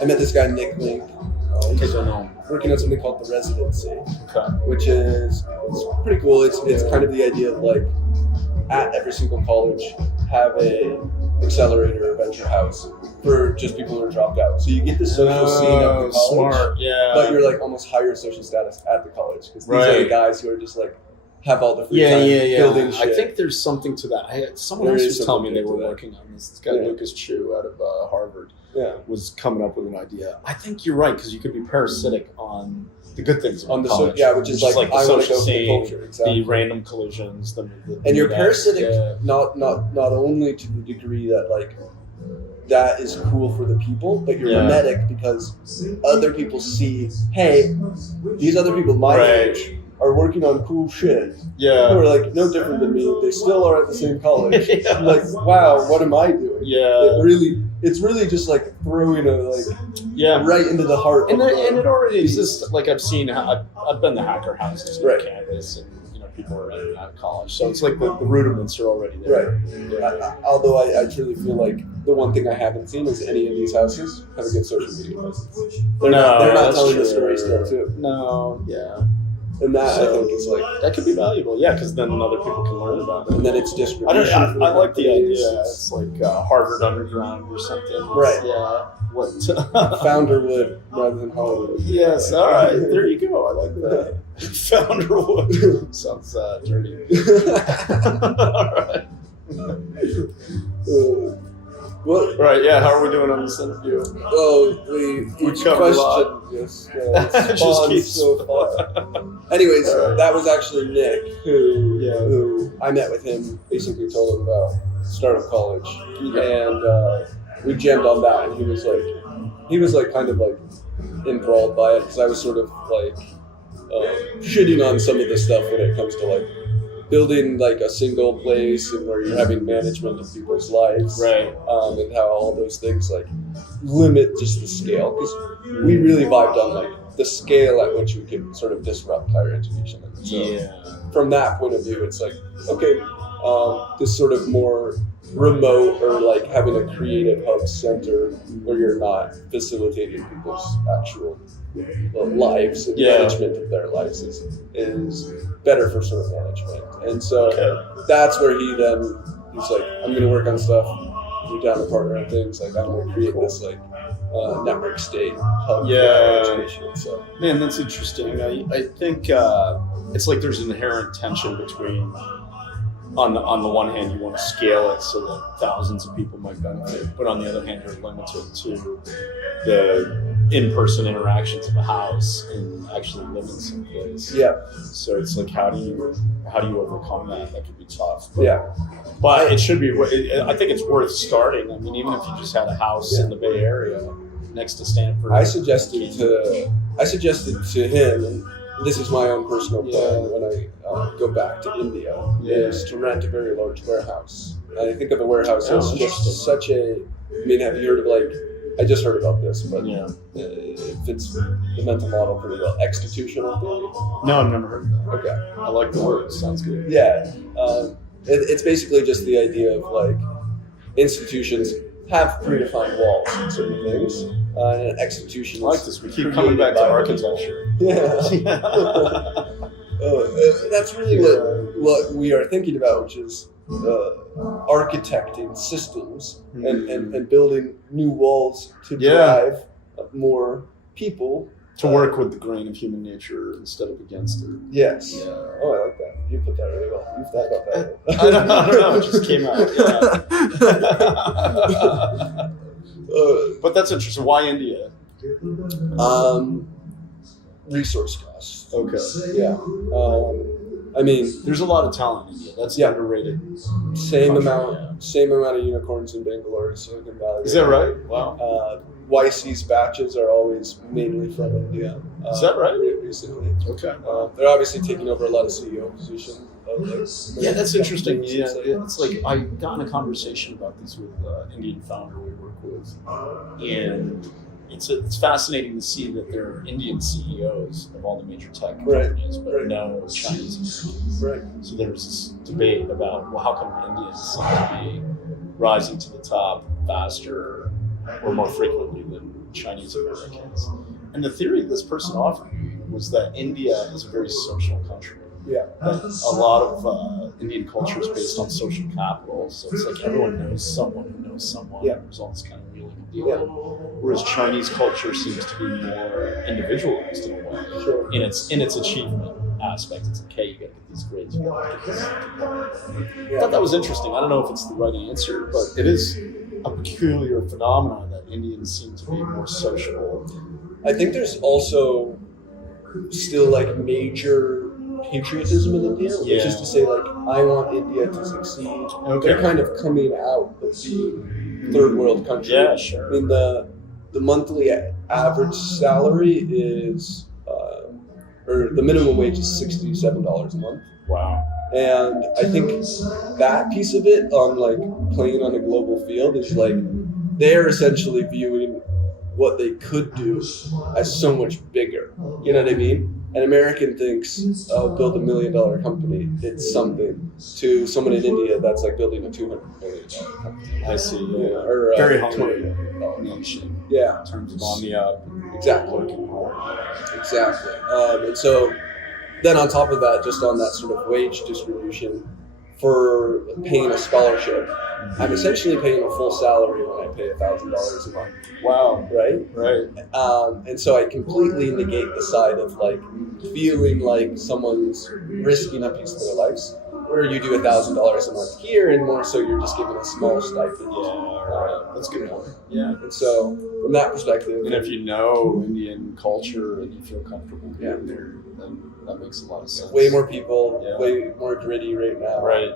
I met this guy Nick Link. He's don't know. working on something called the Residency, Okay. which is it's pretty cool. It's kind of the idea of like at every single college have a accelerator or venture house for just people who are dropped out. So you get the social scene of the college, Smart. Yeah. but you're like almost higher social status at the college because these are Right. the guys who are just like have all the free Yeah, time yeah. building shit. I think there's something to that. Someone There else is was telling me something they were to that. working on this. This guy Yeah. Lucas Chu out of Harvard yeah. was coming up with an idea. I think you're right because you could be parasitic on the good things about On the college, which is like the I want to social go for the scene, culture, exactly. the random collisions, the And you're that, parasitic yeah. not only to the degree that like that is cool for the people, but you're Yeah. mimetic because other people see, hey, these other people my Right. age are working on cool shit. Who Yeah. are like no different than me. They still are at the same college. Yeah. Like, wow, what am I doing? Yeah. It's really just like throwing a like Yeah. right into the heart. And, of and the, it already exists. Like I've seen, I've been to hacker houses on Right. campus, and people are in and out of college. So it's like the rudiments are already there. Right. Yeah. Although I truly feel like the one thing I haven't seen is any of these houses have a good social media presence. They're not that's telling the true. story still too. No, yeah. And that I So, think is like, that could be valuable, yeah, because then other people can learn about it. and then it's I distribution. don't. I like the companies. idea. It's like Harvard Underground or something. Right. Yeah. What? Founderwood rather than Hollywood. Yes. All right. There you go. I like that. Founderwood sounds dirty. All right. What? Right. Yeah. How are we doing on this interview? Oh, We each covered a question lot. just Just spawns keeps- so far. Anyways, All right. that was actually Nick Yeah. who I met with him. Basically, told him about startup college, and we jammed on that. And he was like kind of like enthralled by it because I was sort of like shitting on some of the stuff when it comes to like building like a single place and where you're having management of people's lives, Right. and how all those things like limit just the scale because we really vibed on like the scale at which we could sort of disrupt higher education. And so Yeah. from that point of view, it's like okay, this sort of more remote or like having a creative hub center where you're not facilitating people's actual lives and Yeah. management of their lives is better for sort of management. And so Okay. that's where he's like, I'm going to work on stuff. You're down to partner on things. Like I'm going to create this like network state hub for Yeah. education. So Man, that's interesting. I think it's like there's an inherent tension between, on the one hand, you want to scale it so that thousands of people might benefit, but on the other hand, you're limited to the in-person interactions of a house and actually living someplace. yeah, So it's like, how do you overcome that? That could be tough. yeah. But it should be. I think it's worth starting. I mean, even if you just had a house in the Bay Area next to Stanford. I suggested to him, and this is my own personal plan when I go back to India, is to rent a very large warehouse. And I think of a warehouse as just such a. I mean, have you heard of like I just heard about this, but Yeah. it fits the mental model pretty well. Exstitutional theory. No, I've never heard of that. Okay. I like the word. It sounds good. Yeah. It's basically just the idea of like institutions have predefined walls and certain things. And an institution I like is this. We keep coming back to created by architecture. Yeah. That's really what we are thinking about, which is architecting systems and building new walls to drive more people. To work with the grain of human nature instead of against it. Yes. Yeah. Oh, I like that. You put that really well. You've thought about that. I don't know. It just came out. Yeah. But that's interesting. Why India? Resource costs. Okay. Yeah. I mean, There's a lot of talent in India. That's underrated. same country, amount of unicorns in Bangalore, Silicon Valley. Is that right? Wow. YC's batches are always mainly from India. Is that right? Recently. Okay. They're obviously taking over a lot of CEO positions. Yeah, that's interesting. Yeah, it's like I got in a conversation about this with an Indian founder we work with, and it's fascinating to see that there are Indian CEOs of all the major tech companies, but no Chinese Americans. Right. So there's this debate about, well, how come Indians seem to be rising to the top faster or more frequently than Chinese Americans? And the theory this person offered me was that India is a very social country. Yeah. That a lot of Indian culture is based on social capital. So it's like everyone knows someone who knows someone. Yeah. There's all this kind of wheeling and Yeah. dealing. Whereas Chinese culture seems to be more individualized in a way. Sure. In its achievement aspect. It's like, hey, you gotta get these grades, you gotta get this. I thought that was interesting. I don't know if it's the right answer, but it is a peculiar phenomenon that Indians seem to be more sociable. I think there's also still like major patriotism in India, which is to say, like, I want India to succeed. Okay. They're kind of coming out of the third world country. Yeah, sure. I mean, the monthly average salary is, or the minimum wage is $67 a month. Wow. And I think that piece of it on like playing on a global field is like they're essentially viewing what they could do as so much bigger. You know what I mean? An American thinks, build $1 million company, it's something. To someone in India, that's like building a $200 million company. I see. Yeah. Or Very $20 hungry million. nation Yeah, in terms of on the up. exactly. Working hard. Exactly. And so then on top of that, just on that sort of wage distribution, for paying a scholarship, I'm essentially paying a full salary when I pay $1,000 a month. Wow. Right? Right. And so I completely negate the side of like feeling like someone's risking a piece of their lives, where you do $1,000 a month here, and more so you're just given a small stipend. Yeah. That's a good point. Yeah. And so from that perspective, And if you know Indian culture and you feel comfortable being there, then that makes a lot of sense. way more people, Yeah. way more gritty right now. Right.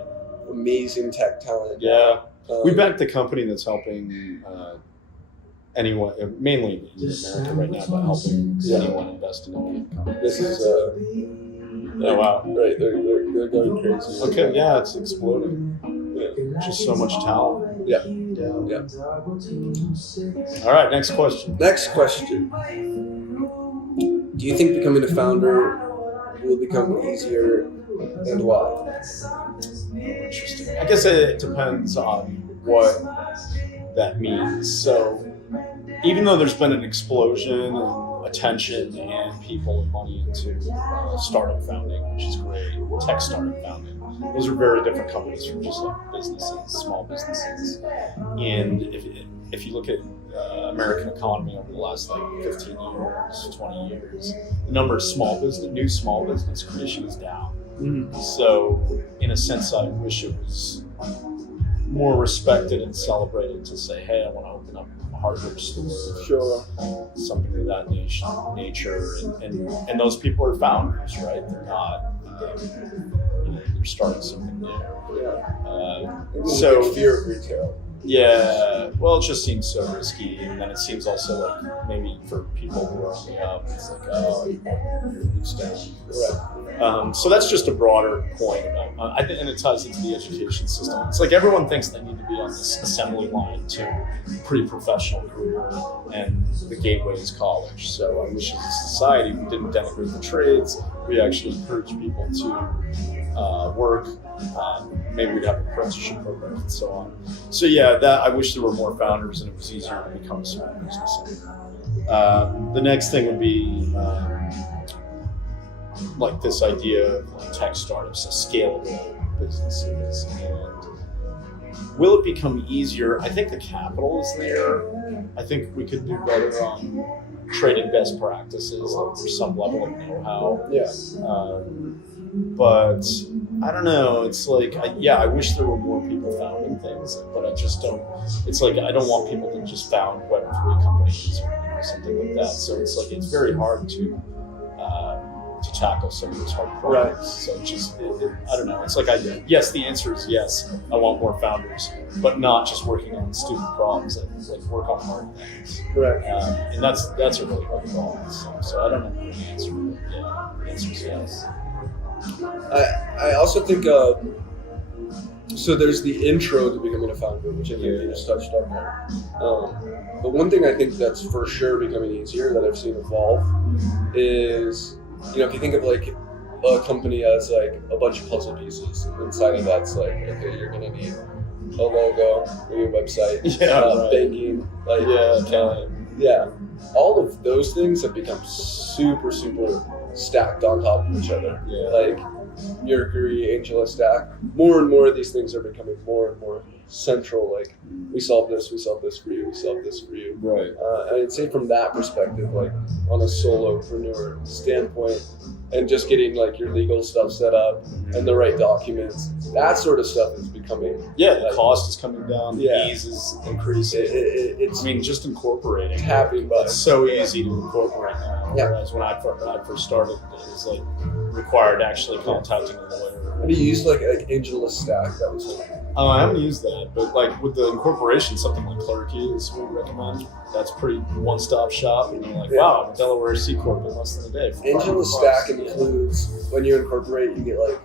Amazing tech talent. Yeah. We Um, backed the company that's helping anyone, mainly in America right now, but helping anyone invest in Indian companies. This is Oh, wow. right. They're going crazy. Okay, yeah, it's exploding. Yeah. Just so much talent. Yeah. Yeah. All right, next question. Next question. Do you think becoming a founder will become easier, and why? Interesting. I guess it depends on what that means. So, even though there's been an explosion in attention and people and money into startup founding, which is great, tech startup founding, those are very different companies from just like businesses, small businesses. And if you look at American economy over the last like 15 years, 20 years, the number of new small business creation is down. Mm-hmm. So, in a sense, I wish it was more respected and celebrated to say, hey, I want to open up a hardware store, Sure. something of that nature. And those people are founders, right? They're not, they're starting something new. Yeah. Uh, There's a so, big fear of retail. Yeah, well, it just seems so risky, and then it seems also like maybe for people who are on the up, it's like, oh, you're loose down. Right. So that's just a broader point about, I think, and it ties into the education system. It's like everyone thinks they need to be on this assembly line to pretty professional career, and the gateway is college. So I wish as a society we didn't denigrate the trades. We actually encourage people to work. Maybe we'd have apprenticeship programs and so on. So yeah, that I wish there were more founders and it was easier to become a small business owner. The next thing would be like this idea of like tech startups as scalable businesses. And will it become easier? I think the capital is there. I think we could do better on trading best practices, like there's some level of know-how. Yeah. But I don't know. It's like, I wish there were more people founding things, but I just don't. It's like I don't want people to just found Web3 companies or something like that. So it's like it's very hard to tackle some of those hard problems. Right. So it's just I don't know. It's like yes, the answer is yes. I want more founders, but not just working on stupid problems. Like work on hard things. Right. And that's a really hard problem. So I don't know the answer. But yeah, the answer is yes. I also think so there's the intro to becoming a founder, which I think you just touched on there. But one thing I think that's for sure becoming easier that I've seen evolve is, if you think of like a company as like a bunch of puzzle pieces, inside of that's like, okay, you're gonna need a logo, maybe a website, banking, like all of those things have become super stacked on top of each other. Yeah. Like Mercury, Angela Stack. More and more of these things are becoming more and more central. Like we solve this for you, we solve this for you. Right. I'd say from that perspective, like on a solopreneur standpoint, and just getting like your legal stuff set up and the right documents, that sort of stuff is becoming. Yeah, the cost is coming down. The ease is increasing. It's just incorporating. Tapping by. It's so easy to incorporate now. Yeah. Whereas when I first started, it was like required actually contacting a lawyer. Have you used like Angela Stack? That was like. I haven't used that, but like with the incorporation, something like Clerky is what we recommend. That's pretty one-stop shop, and you're like, wow, I'm a Delaware C Corp in less than a day. Angela Stack includes, when you incorporate, you get like,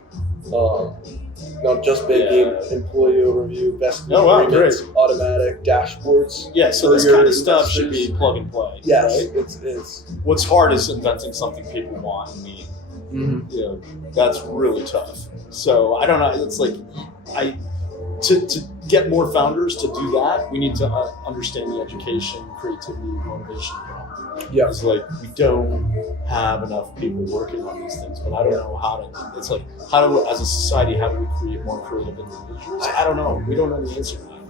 not just banking, employee overview, best agreements, automatic dashboards. Yeah, so this kind of stuff should be plug and play. Yes, right? It's. What's hard is inventing something people want and need. Mm-hmm. That's really tough. So I don't know. It's like to get more founders to do that, we need to understand the education, creativity, motivation problem. Yeah. It's like we don't have enough people working on these things, but I don't know how to. It's like as a society, how do we create more creative individuals? I don't know. We don't know the answer to that.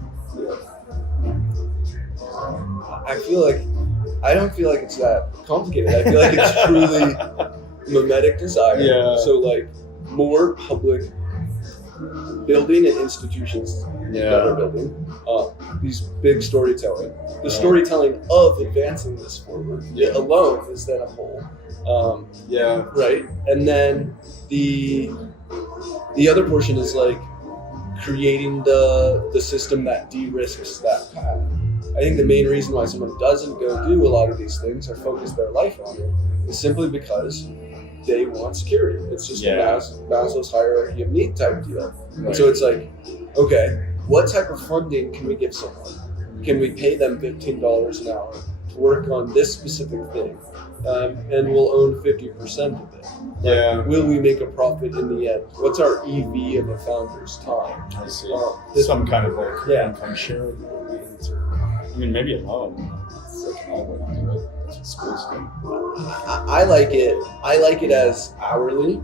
I don't feel like it's that complicated. I feel like it's truly mimetic desire. Yeah. So like more public building and institutions that are building these big storytelling. The storytelling of advancing this forward alone is then a whole. Right. And then the other portion is like creating the system that de-risks that path. I think the main reason why someone doesn't go do a lot of these things or focus their life on it is simply because they want security. It's just a Maslow's hierarchy of need type deal. Right. And so it's like, okay, what type of funding can we give someone? Can we pay them $15 an hour to work on this specific thing? And we'll own 50% of it. Yeah. Will we make a profit in the end? What's our EV of a founder's time? I see. Some kind of like income sharing. I mean, maybe a loan. It's like another way to do it. That's what schools do. I like it as hourly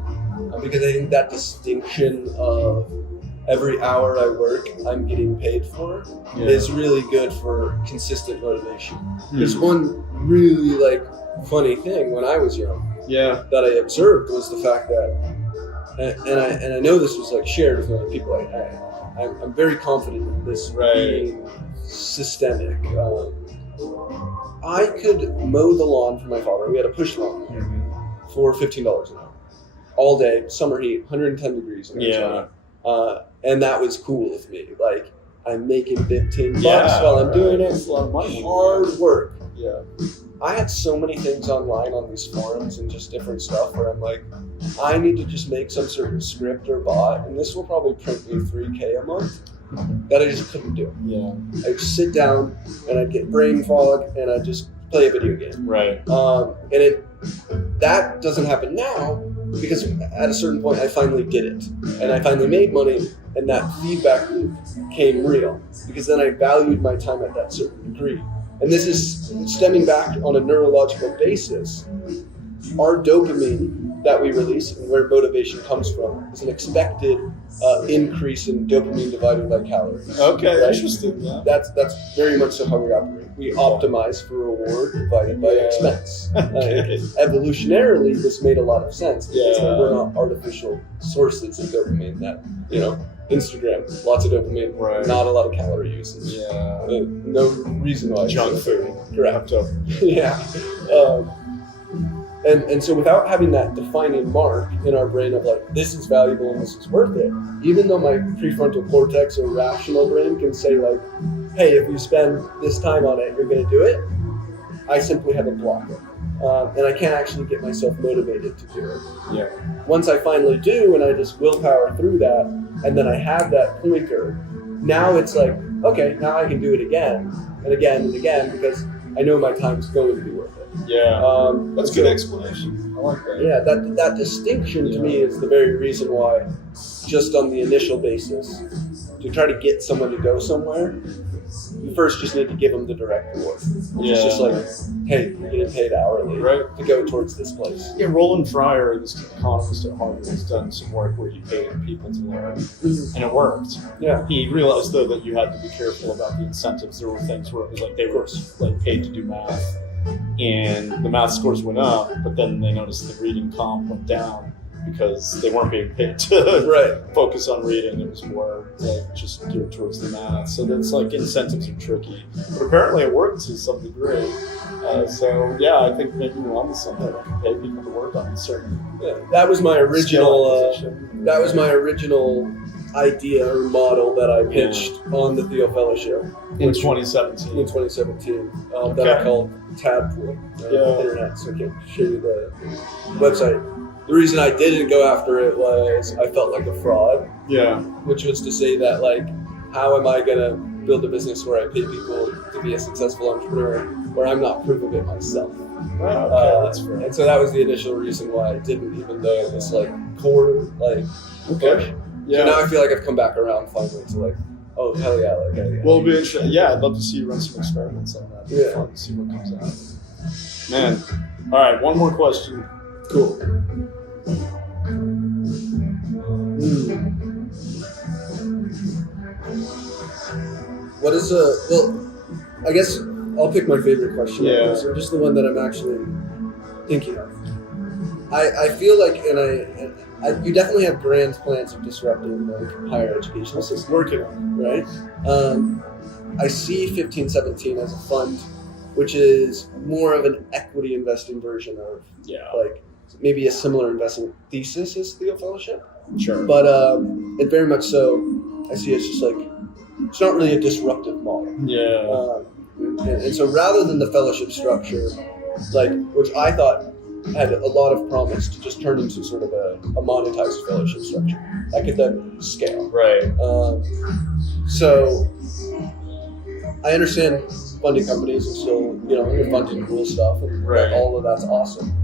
because I think that distinction of every hour I work, I'm getting paid for is really good for consistent motivation. There's one really like funny thing when I was young that I observed was the fact that, and I know this was like shared with many people. I'm very confident in this being systemic. I could mow the lawn for my father. We had a push lawn for $15 an hour, all day, summer heat, 110 degrees in Arizona. And that was cool with me. Like I'm making 15 bucks Yeah, while I'm doing it. It's a lot of money. Hard work. Yeah. I had so many things online on these forums and just different stuff where I'm like, I need to just make some sort of script or bot, and this will probably print me $3K a month. That I just couldn't do. Yeah. I'd sit down and I'd get brain fog and I'd just play a video game. Right. And that doesn't happen now because at a certain point I finally did it and I finally made money, and that feedback loop came real because then I valued my time at that certain degree. And this is stemming back on a neurological basis. Our dopamine that we release and where motivation comes from is an expected increase in dopamine divided by calories. Okay, right? interesting. Yeah. That's very much so how we operate. We optimize for reward divided by expense. Okay. Evolutionarily, this made a lot of sense because Yeah. we're not artificial sources of dopamine. That Instagram, lots of dopamine, Right. not a lot of calorie usage. Yeah. No reason why. Junk food. Correct. Dopamine. Yeah. And so without having that defining mark in our brain of like, this is valuable and this is worth it, even though my prefrontal cortex or rational brain can say like, hey, if you spend this time on it, you're going to do it, I simply have a blocker. And I can't actually get myself motivated to do it. Yeah. Once I finally do and I just willpower through that, and then I have that pointer, now it's like, okay, now I can do it again and again and again because I know my time's going to be worth it. Yeah. That's a good so- explanation. I like that. Yeah, that distinction to me is the very reason why, just on the initial basis, to try to get someone to go somewhere, you first just need to give them the direct reward. It's just like, hey, you're getting paid hourly Right. to go towards this place. Yeah, Roland Fryer, this economist at Harvard, has done some work where he paid people to learn, and it worked. Yeah. He realized, though, that you had to be careful about the incentives. There were things where it was like they were like paid to do math, and the math scores went up, but then they noticed the reading comp went down because they weren't being paid to Right. focus on reading. It was more like just geared towards the math. So that's like incentives are tricky, but apparently it worked to some degree. So yeah, I think maybe we're on to something. I can pay people to work on certain. Yeah. That was my original. skill acquisition. That was my original idea or model that I pitched on the Theo Fellowship in in 2017. 2017 that Okay. I called Tadpool on the Yeah. internet, so I can show you the website. The reason I didn't go after it was I felt like a fraud, Yeah. which was to say that, like, how am I going to build a business where I pay people to be a successful entrepreneur where I'm not proof of it myself? Okay, that's fair. And so that was the initial reason why I didn't, even though this like core like push. Yeah. So now I feel like I've come back around finally to like, oh hell yeah, like hell yeah. Well, it'll be interesting. Yeah, I'd love to see you run some experiments on that. It'd be Yeah. fun to see what comes out. Man. All right, one more question. Cool. What is well, I guess I'll pick my favorite question. Yeah. So just the one that I'm actually thinking of. I feel like, and you definitely have grand plans of disrupting like higher educational system. Working on Right? I see 1517 as a fund, which is more of an equity investing version of it. Yeah. like maybe a similar investment thesis as Theo Fellowship. Sure. But it very much so, I see it's just like, it's not really a disruptive model. Yeah. And so rather than the fellowship structure, like, which I thought had a lot of promise to just turn into sort of a monetized fellowship structure that could then scale. Right. So I understand funding companies and still, you're funding cool stuff and Right. all of that's awesome.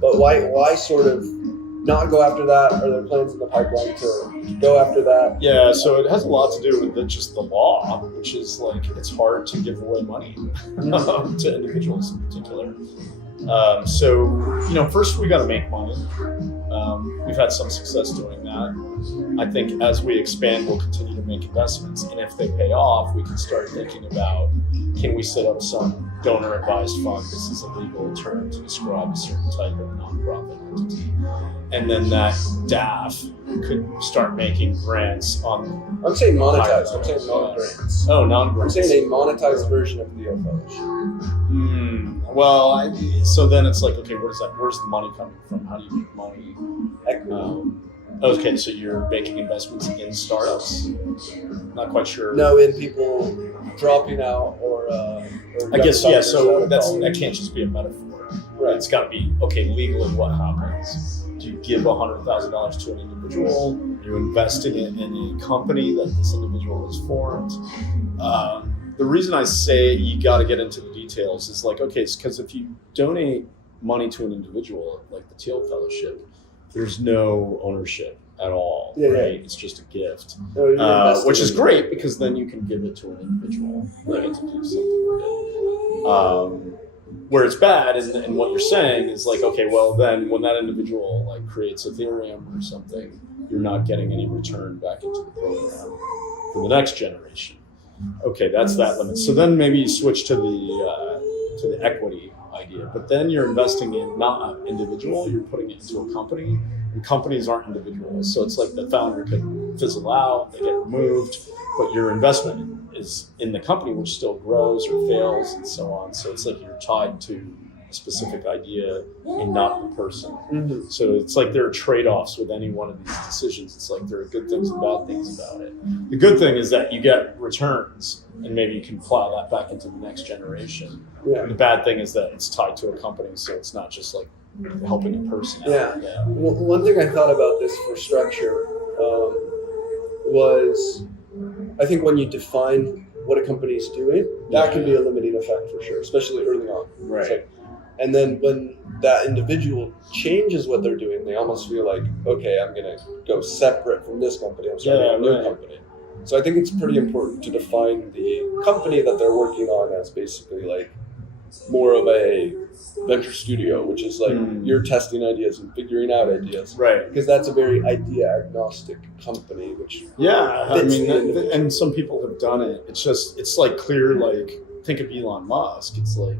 But why sort of not go after that? Are there plans in the pipeline to go after that? Yeah, so it has a lot to do with just the law, which is like it's hard to give away money to individuals in particular. So, first we got to make money. We've had some success doing that. I think as we expand, we'll continue to make investments. And if they pay off, we can start thinking about, can we set up some donor-advised fund? This is a legal term to describe a certain type of nonprofit entity. And then that DAF could start making grants on... I'm saying monetized. I'm saying non-grants. Oh, I'm non-grants. saying a monetized version of the Fellowship. Well, so then it's like, okay, where's the money coming from? How do you make money? Equity. Okay, so you're making investments in startups. Not quite sure. No, in people dropping out or I guess young yeah. founders So out of that college. can't just be a metaphor. Right. It's got to be okay. Legally, what happens? Do you give $100,000 to an individual? You invest in it in a company that this individual has formed. The reason I say you got to get into the details is like, okay, it's because if you donate money to an individual, like the Teal Fellowship, there's no ownership at all, Yeah, right? yeah. It's just a gift, No, you're investing which is in- great because then you can give it to an individual. They get to do something with it. Where it's bad and what you're saying is like, okay, well then when that individual like creates Ethereum or something, you're not getting any return back into the program for the next generation. Okay, that's that limit. So then maybe you switch to the equity idea, but then you're investing in not an individual, you're putting it into a company, and companies aren't individuals. So it's like the founder could fizzle out, they get removed, but your investment is in the company, which still grows or fails and so on. So it's like you're tied to a specific idea and not the person. Mhm. So it's like there are trade-offs with any one of these decisions. It's like there are good things and bad things about it. The good thing is that you get returns and maybe you can plow that back into the next generation. Yeah. The bad thing is that it's tied to a company, so it's not just like helping a person out. Yeah. One thing I thought about this for structure was, I think when you define what a company is doing, that can be a limiting effect for sure, especially early on. Right. It's like, and then when that individual changes what they're doing, they almost feel like, okay, I'm going to go separate from this company. I'm starting a new right. company. So I think it's pretty important to define the company that they're working on as basically like more of a venture studio, which is like you're testing ideas and figuring out ideas. Right. Because that's a very idea agnostic company, which Yeah, I fits mean, the individual. and some people have done it. It's like clear, like, think of Elon Musk. It's like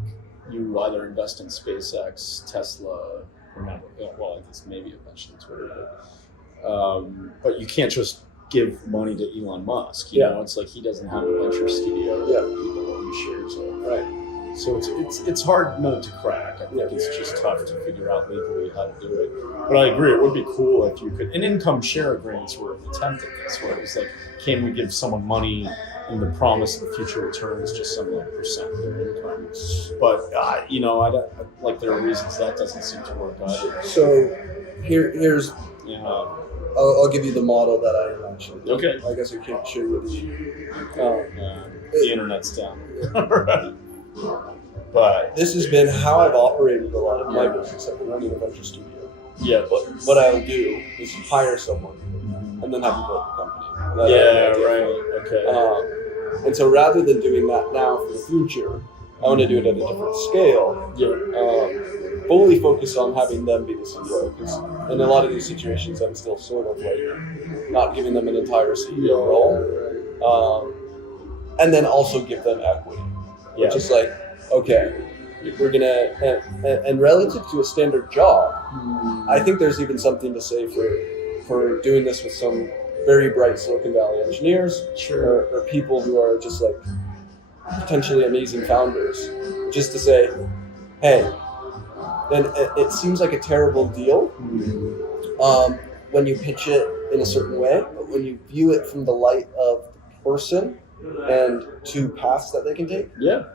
you either invest in SpaceX, Tesla, or not, well, I guess maybe eventually Twitter, but you can't just give money to Elon Musk. You know, it's like he doesn't have a venture studio that people own shares of. right. So it's hard nut to crack. I think it's just tough to figure out legally how to do it. But I agree, it would be cool if you could. And income share agreements were an attempt at this, where it was like, can we give someone money in the promise of future returns, just some like percent of their income? But you know, like there are reasons that doesn't seem to work either. So here's Yeah. I'll give you the model that I mentioned. Okay. I guess I can't share with you. The internet's down. Right. But This has been how I've operated a lot of my business. I've been running a venture studio. yeah, But what I'll do is hire someone and then have them build the company. That I yeah, have an idea right. for. Okay. And so rather than doing that now for the future, I want to do it at a different scale. Yeah. Fully focus on having them be the CEO, because in a lot of these situations, I'm still sort of like not giving them an entire CEO role, and then also give them equity, which is like, okay, we're gonna and relative to a standard job, I think there's even something to say for doing this with some very bright Silicon Valley engineers, or people who are just like potentially amazing founders, just to say, hey. And it seems like a terrible deal when you pitch it in a certain way, but when you view it from the light of the person and two paths that they can take,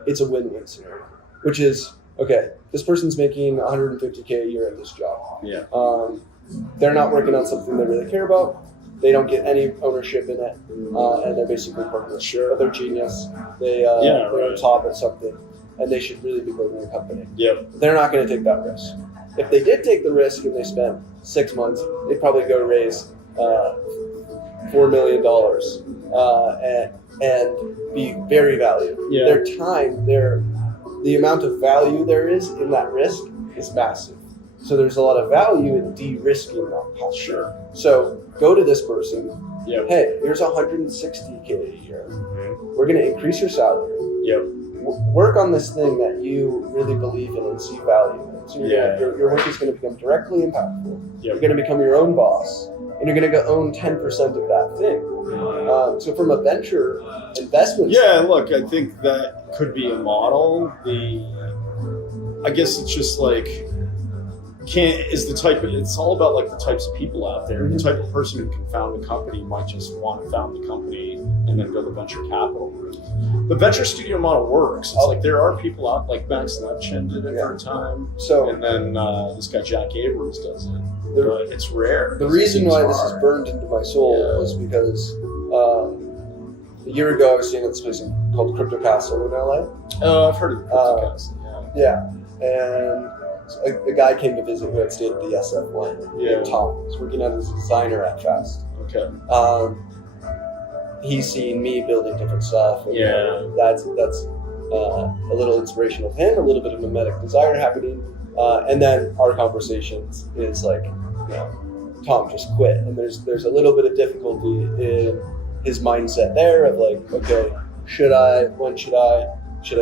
it's a win-win scenario. Which is, okay, this person's making $150K a year at this job. Yeah. They're not working on something they really care about. They don't get any ownership in it, and they're basically partners. But they're genius. They're on top of something. And they should really be building a company. Yep. They're not going to take that risk. If they did take the risk and they spent 6 months, they'd probably go raise $4 million and be very valued. Yeah. Their time, the amount of value there is in that risk is massive. So there's a lot of value in de-risking that path. Sure. So go to this person. Yep. Hey, here's $160K a year. Mm-hmm. We're going to increase your salary. Yep. Work on this thing that you really believe in and see value in. So your work is going to become directly impactful. Yep. You're going to become your own boss, and you're going to own 10% of that thing. So from a venture investment look, I think that could be a model. I guess it's just like can't is the type of, it's all about like the types of people out there. The type of person who can found a company might just want to found the company and then go the venture capital route. The venture studio model works. It's like there are people out, like Max Levchin did it for a time. So, and then this guy Jack Abrams does it. But it's rare. The reason why this is burned into my soul was because a year ago I was staying at this place called Crypto Castle in LA. Oh, I've heard of Crypto Castle. Yeah, and a guy came to visit who had stayed at the SF1. Yeah. Tom. He's working out as a designer at Fast. Okay. He's seen me building different stuff. And that's a little inspirational to him, a little bit of mimetic desire happening. And then our conversations is like, you know, Tom just quit. And there's a little bit of difficulty in his mindset there of like, okay, should I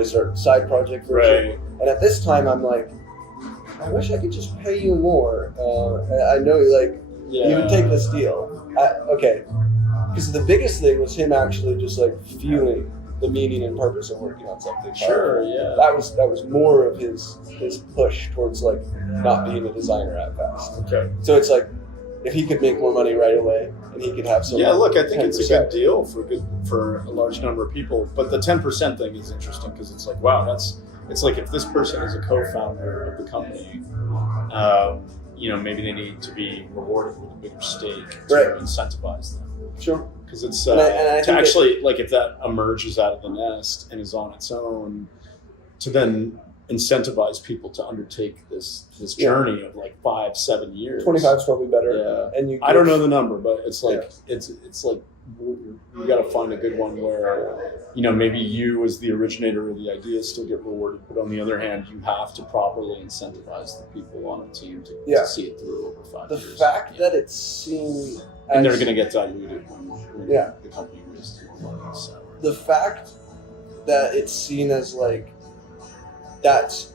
start a side project version? Right. And at this time I'm like, I wish I could just pay you more. I know like you would take this deal. Okay. Because the biggest thing was him actually just like feeling the meaning and purpose of working on something. Sure, yeah. That was more of his push towards like not being a designer at Fast. Okay. So it's like if he could make more money right away and he could have some. Yeah, look, I think 10%. it's a good deal for a large number of people. But the 10% thing is interesting because it's like, wow, it's like if this person is a co-founder of the company, you know, maybe they need to be rewarded with a bigger stake to incentivize them. Sure. Because it's and I to actually, like if that emerges out of the nest and is on its own, to then incentivize people to undertake this journey of like 5-7 years. 25 is probably better. Yeah. And I don't know the number, but it's like it's like you got to find a good one where, you know, maybe you as the originator of the idea still get rewarded, but on the other hand, you have to properly incentivize the people on a team to see it through over 5 years. The fact that it's seen and they're going to get diluted when the company raises more money. So. The fact that it's seen as like that's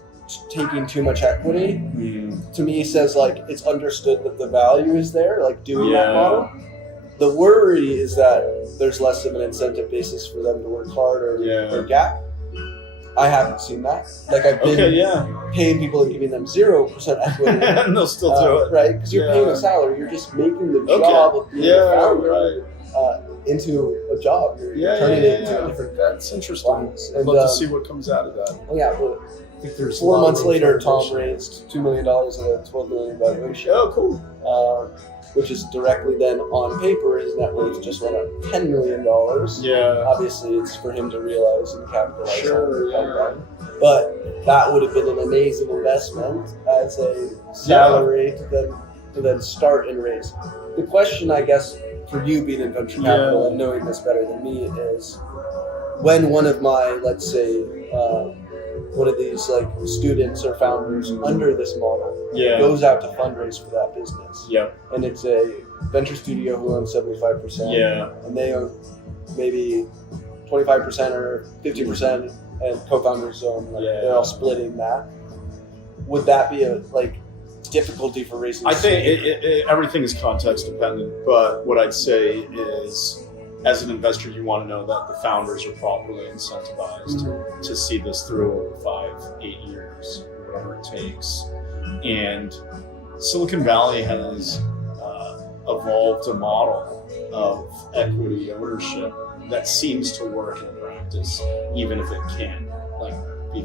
taking too much equity to me says like it's understood that the value is there, like doing that model. The worry is that there's less of an incentive basis for them to work hard or gap. I haven't seen that. Like I've been paying people and giving them 0% equity, and they'll still do it, right? Because you're paying a salary. You're just making the job of being a founder into a job. You're turning it into a different. That's interesting. I'd love to see what comes out of that. Yeah, but I think there's 4 months later, Tom raised $2 million at a $12 million valuation. Oh, cool. Which is directly then on paper, his net worth just went up $10 million. Yeah. Obviously, it's for him to realize and capitalize on. But that would have been an amazing investment as a salary to then start and raise. The question, I guess, for you being in venture capital and knowing this better than me is when one of my, let's say, one of these like students or founders under this model goes out to fundraise for that business. And it's a venture studio who owns 75%. And they own maybe 25% or 50%, and co-founders own they're all splitting that. Would that be a difficulty for raising? I think everything is context dependent, but what I'd say is, as an investor, you want to know that the founders are properly incentivized to see this through over 5-8 years, whatever it takes. And Silicon Valley has evolved a model of equity ownership that seems to work in practice, even if it can't be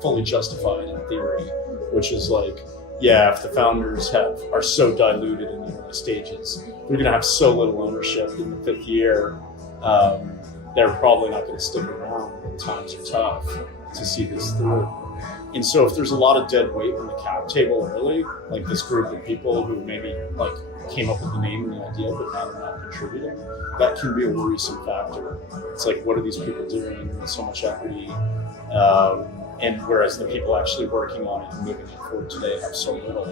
fully justified in theory, which is like, if the founders are so diluted in the early stages, they're going to have so little ownership in the 5th year, they're probably not going to stick around when times are tough to see this through. And so if there's a lot of dead weight on the cap table early, like this group of people who maybe came up with the name and the idea, but now they're not contributing, that can be a worrisome factor. It's like, what are these people doing with so much equity? And whereas the people actually working on it and moving it forward today have so little,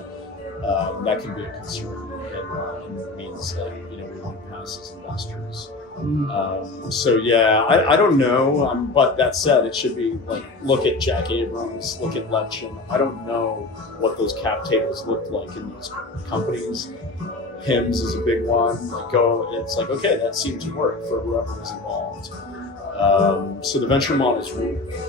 that can be a concern, and it means that we won't pass as investors. I don't know. But that said, it should be look at Jack Abrams, look at Levchin. I don't know what those cap tables looked like in those companies. HIMS is a big one. It's like, okay, that seemed to work for whoever was involved. So the venture model is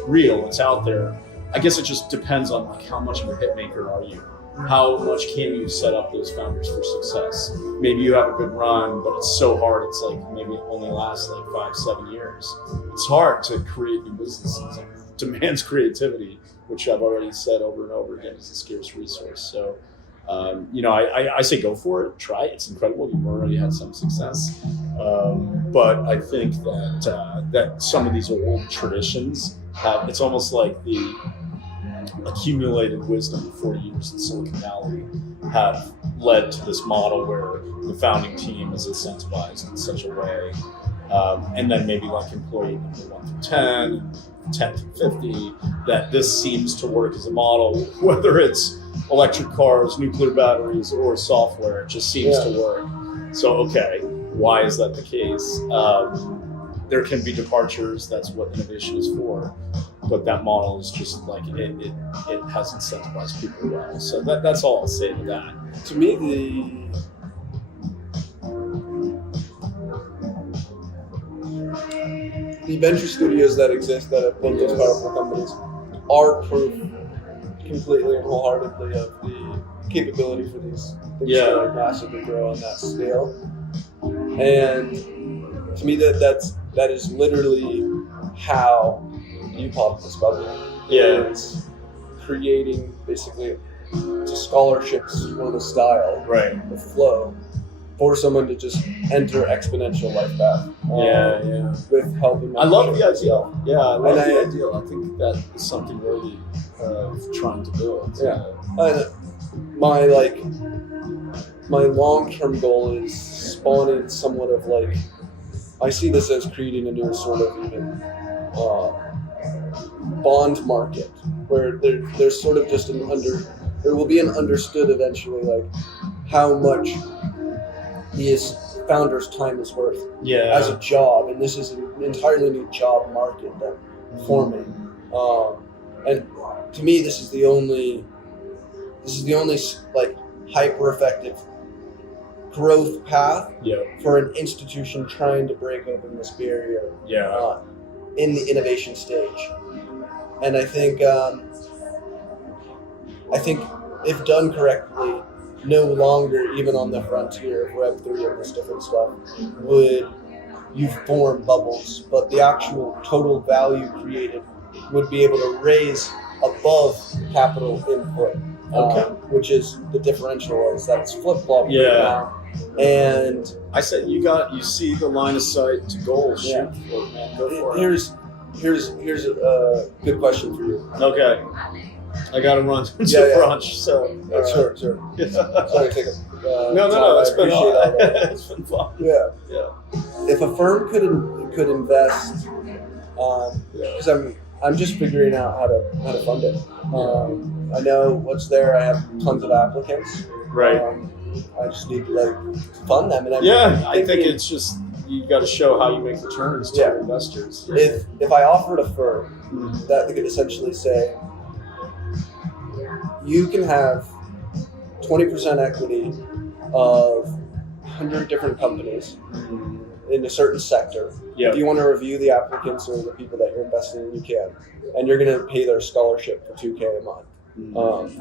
real. It's out there. I guess it just depends on how much of a hit maker are you. how much can you set up those founders for success? Maybe you have a good run, but it's so hard. It's like maybe it only lasts like 5-7 years. It's hard to create new businesses. It demands creativity, which I've already said over and over again is a scarce resource. So, I say go for it, try it. It's incredible. You've already had some success. But I think that some of these old traditions it's almost like the accumulated wisdom of 40 years in Silicon Valley have led to this model where the founding team is incentivized in such a way. And then maybe like employee number 1 through 10, 10 through 50, that this seems to work as a model, whether it's electric cars, nuclear batteries, or software, it just seems to work. So, okay, why is that the case? There can be departures, that's what innovation is for, but that model is just like, it has incentivized people well. So that's all I'll say to that. To me, the venture studios that exist that have built those powerful companies are proof completely and wholeheartedly of the capability for these things to like massively grow on that scale. And to me, that is literally how you pop this bubble. It's creating basically scholarships for the style, the flow, for someone to just enter exponential life path. With helping. I love the ideal. Yeah, I love the ideal. I think that is something worthy of trying to build. And my long-term goal is spawning somewhat of like, I see this as creating a new sort of even bond market where there's sort of just there will be an understood eventually like how much these founders' time is worth as a job, and this is an entirely new job market that forming. And to me, this is the only like hyper effective growth path for an institution trying to break open this barrier in the innovation stage. And I think if done correctly, no longer, even on the frontier of Web3 and this different stuff, would you form bubbles, but the actual total value created would be able to raise above capital input, which is the differential, is that it's flip-flopping now. And I said you see the line of sight to goals. Shoot for it, man. Go for it. Here's a good question for you. Okay. I gotta run to brunch, so sure. Sorry, take it. No. It's been fun. Yeah. If a firm could invest, because I'm just figuring out how to fund it. I know what's there. I have tons of applicants. Right. I just need to fund them, and I think it's just you got to show how you make returns to your investors. If I offered a firm that they could essentially say, you can have 20% equity of 100 different companies in a certain sector. If you want to review the applicants or the people that you're investing in, you can. And you're going to pay their scholarship for $2,000 a month.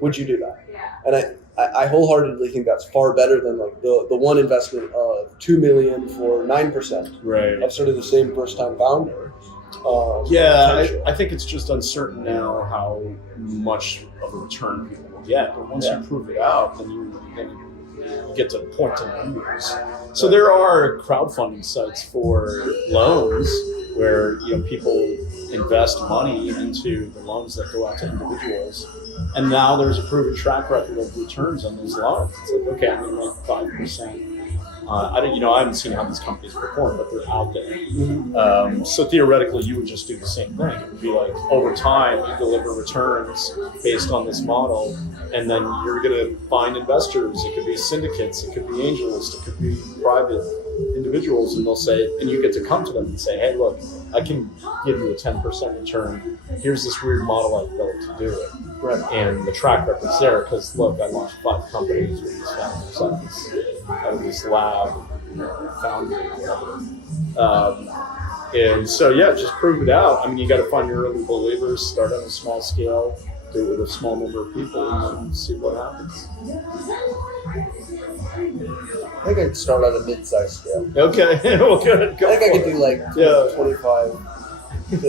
Would you do that? And I wholeheartedly think that's far better than like the one investment of $2 million for 9% of sort of the same first-time founder. I think it's just uncertain now how much of a return people will get. But once you prove it out, then you get to point to numbers. So there are crowdfunding sites for loans where people invest money into the loans that go out to individuals. And now there's a proven track record of returns on those loans. It's like, okay, I'm going to make 5%. I haven't seen how these companies perform, but they're out there. So theoretically, you would just do the same thing. It would be like, over time, you deliver returns based on this model, and then you're going to find investors. It could be syndicates, it could be angelists, it could be private individuals, and they'll say, and you get to come to them and say, hey, look, I can give you a 10% return. Here's this weird model I built to do it. And the track record's there because, look, I launched 5 companies with these founders out of this lab, foundry, whatever. And so, just prove it out. I mean, you got to find your early believers, start on a small scale, do it with a small number of people and then see what happens. I think I'd start on a mid-sized scale. Okay, well, good. Go I think I for could it. do like Yeah. 25, 50.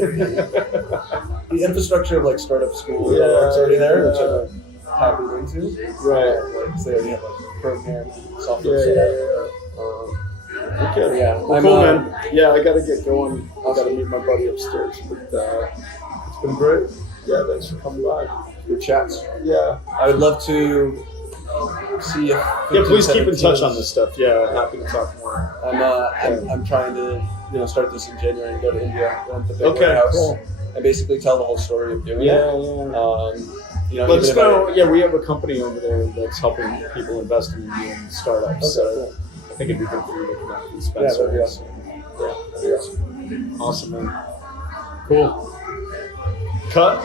The infrastructure of like startup school Yeah, is already there, yeah. which I'm happy into. Right. Like, so they already have like program Yeah, software yeah, set up. yeah. Okay. Yeah, Well, I'm, cool, man. Yeah, I got to get going. I got to meet my buddy upstairs. But it's been great. Yeah, thanks for coming by. Good chats. Yeah. I would love to see if. Yeah, please keep in 15, touch on this stuff. Yeah, happy to talk more. I'm trying to start this in January and go to India, rent the big Okay, warehouse, cool. and basically tell the whole story of doing Yeah, it. yeah. Let's even if go. Yeah, we have a company over there that's helping people invest in Indian startups. Okay, So cool. I think it'd be good for you to connect with Yeah, Spencer. that'd be awesome. Yeah, That'd be awesome. awesome, man. Cool. Cut.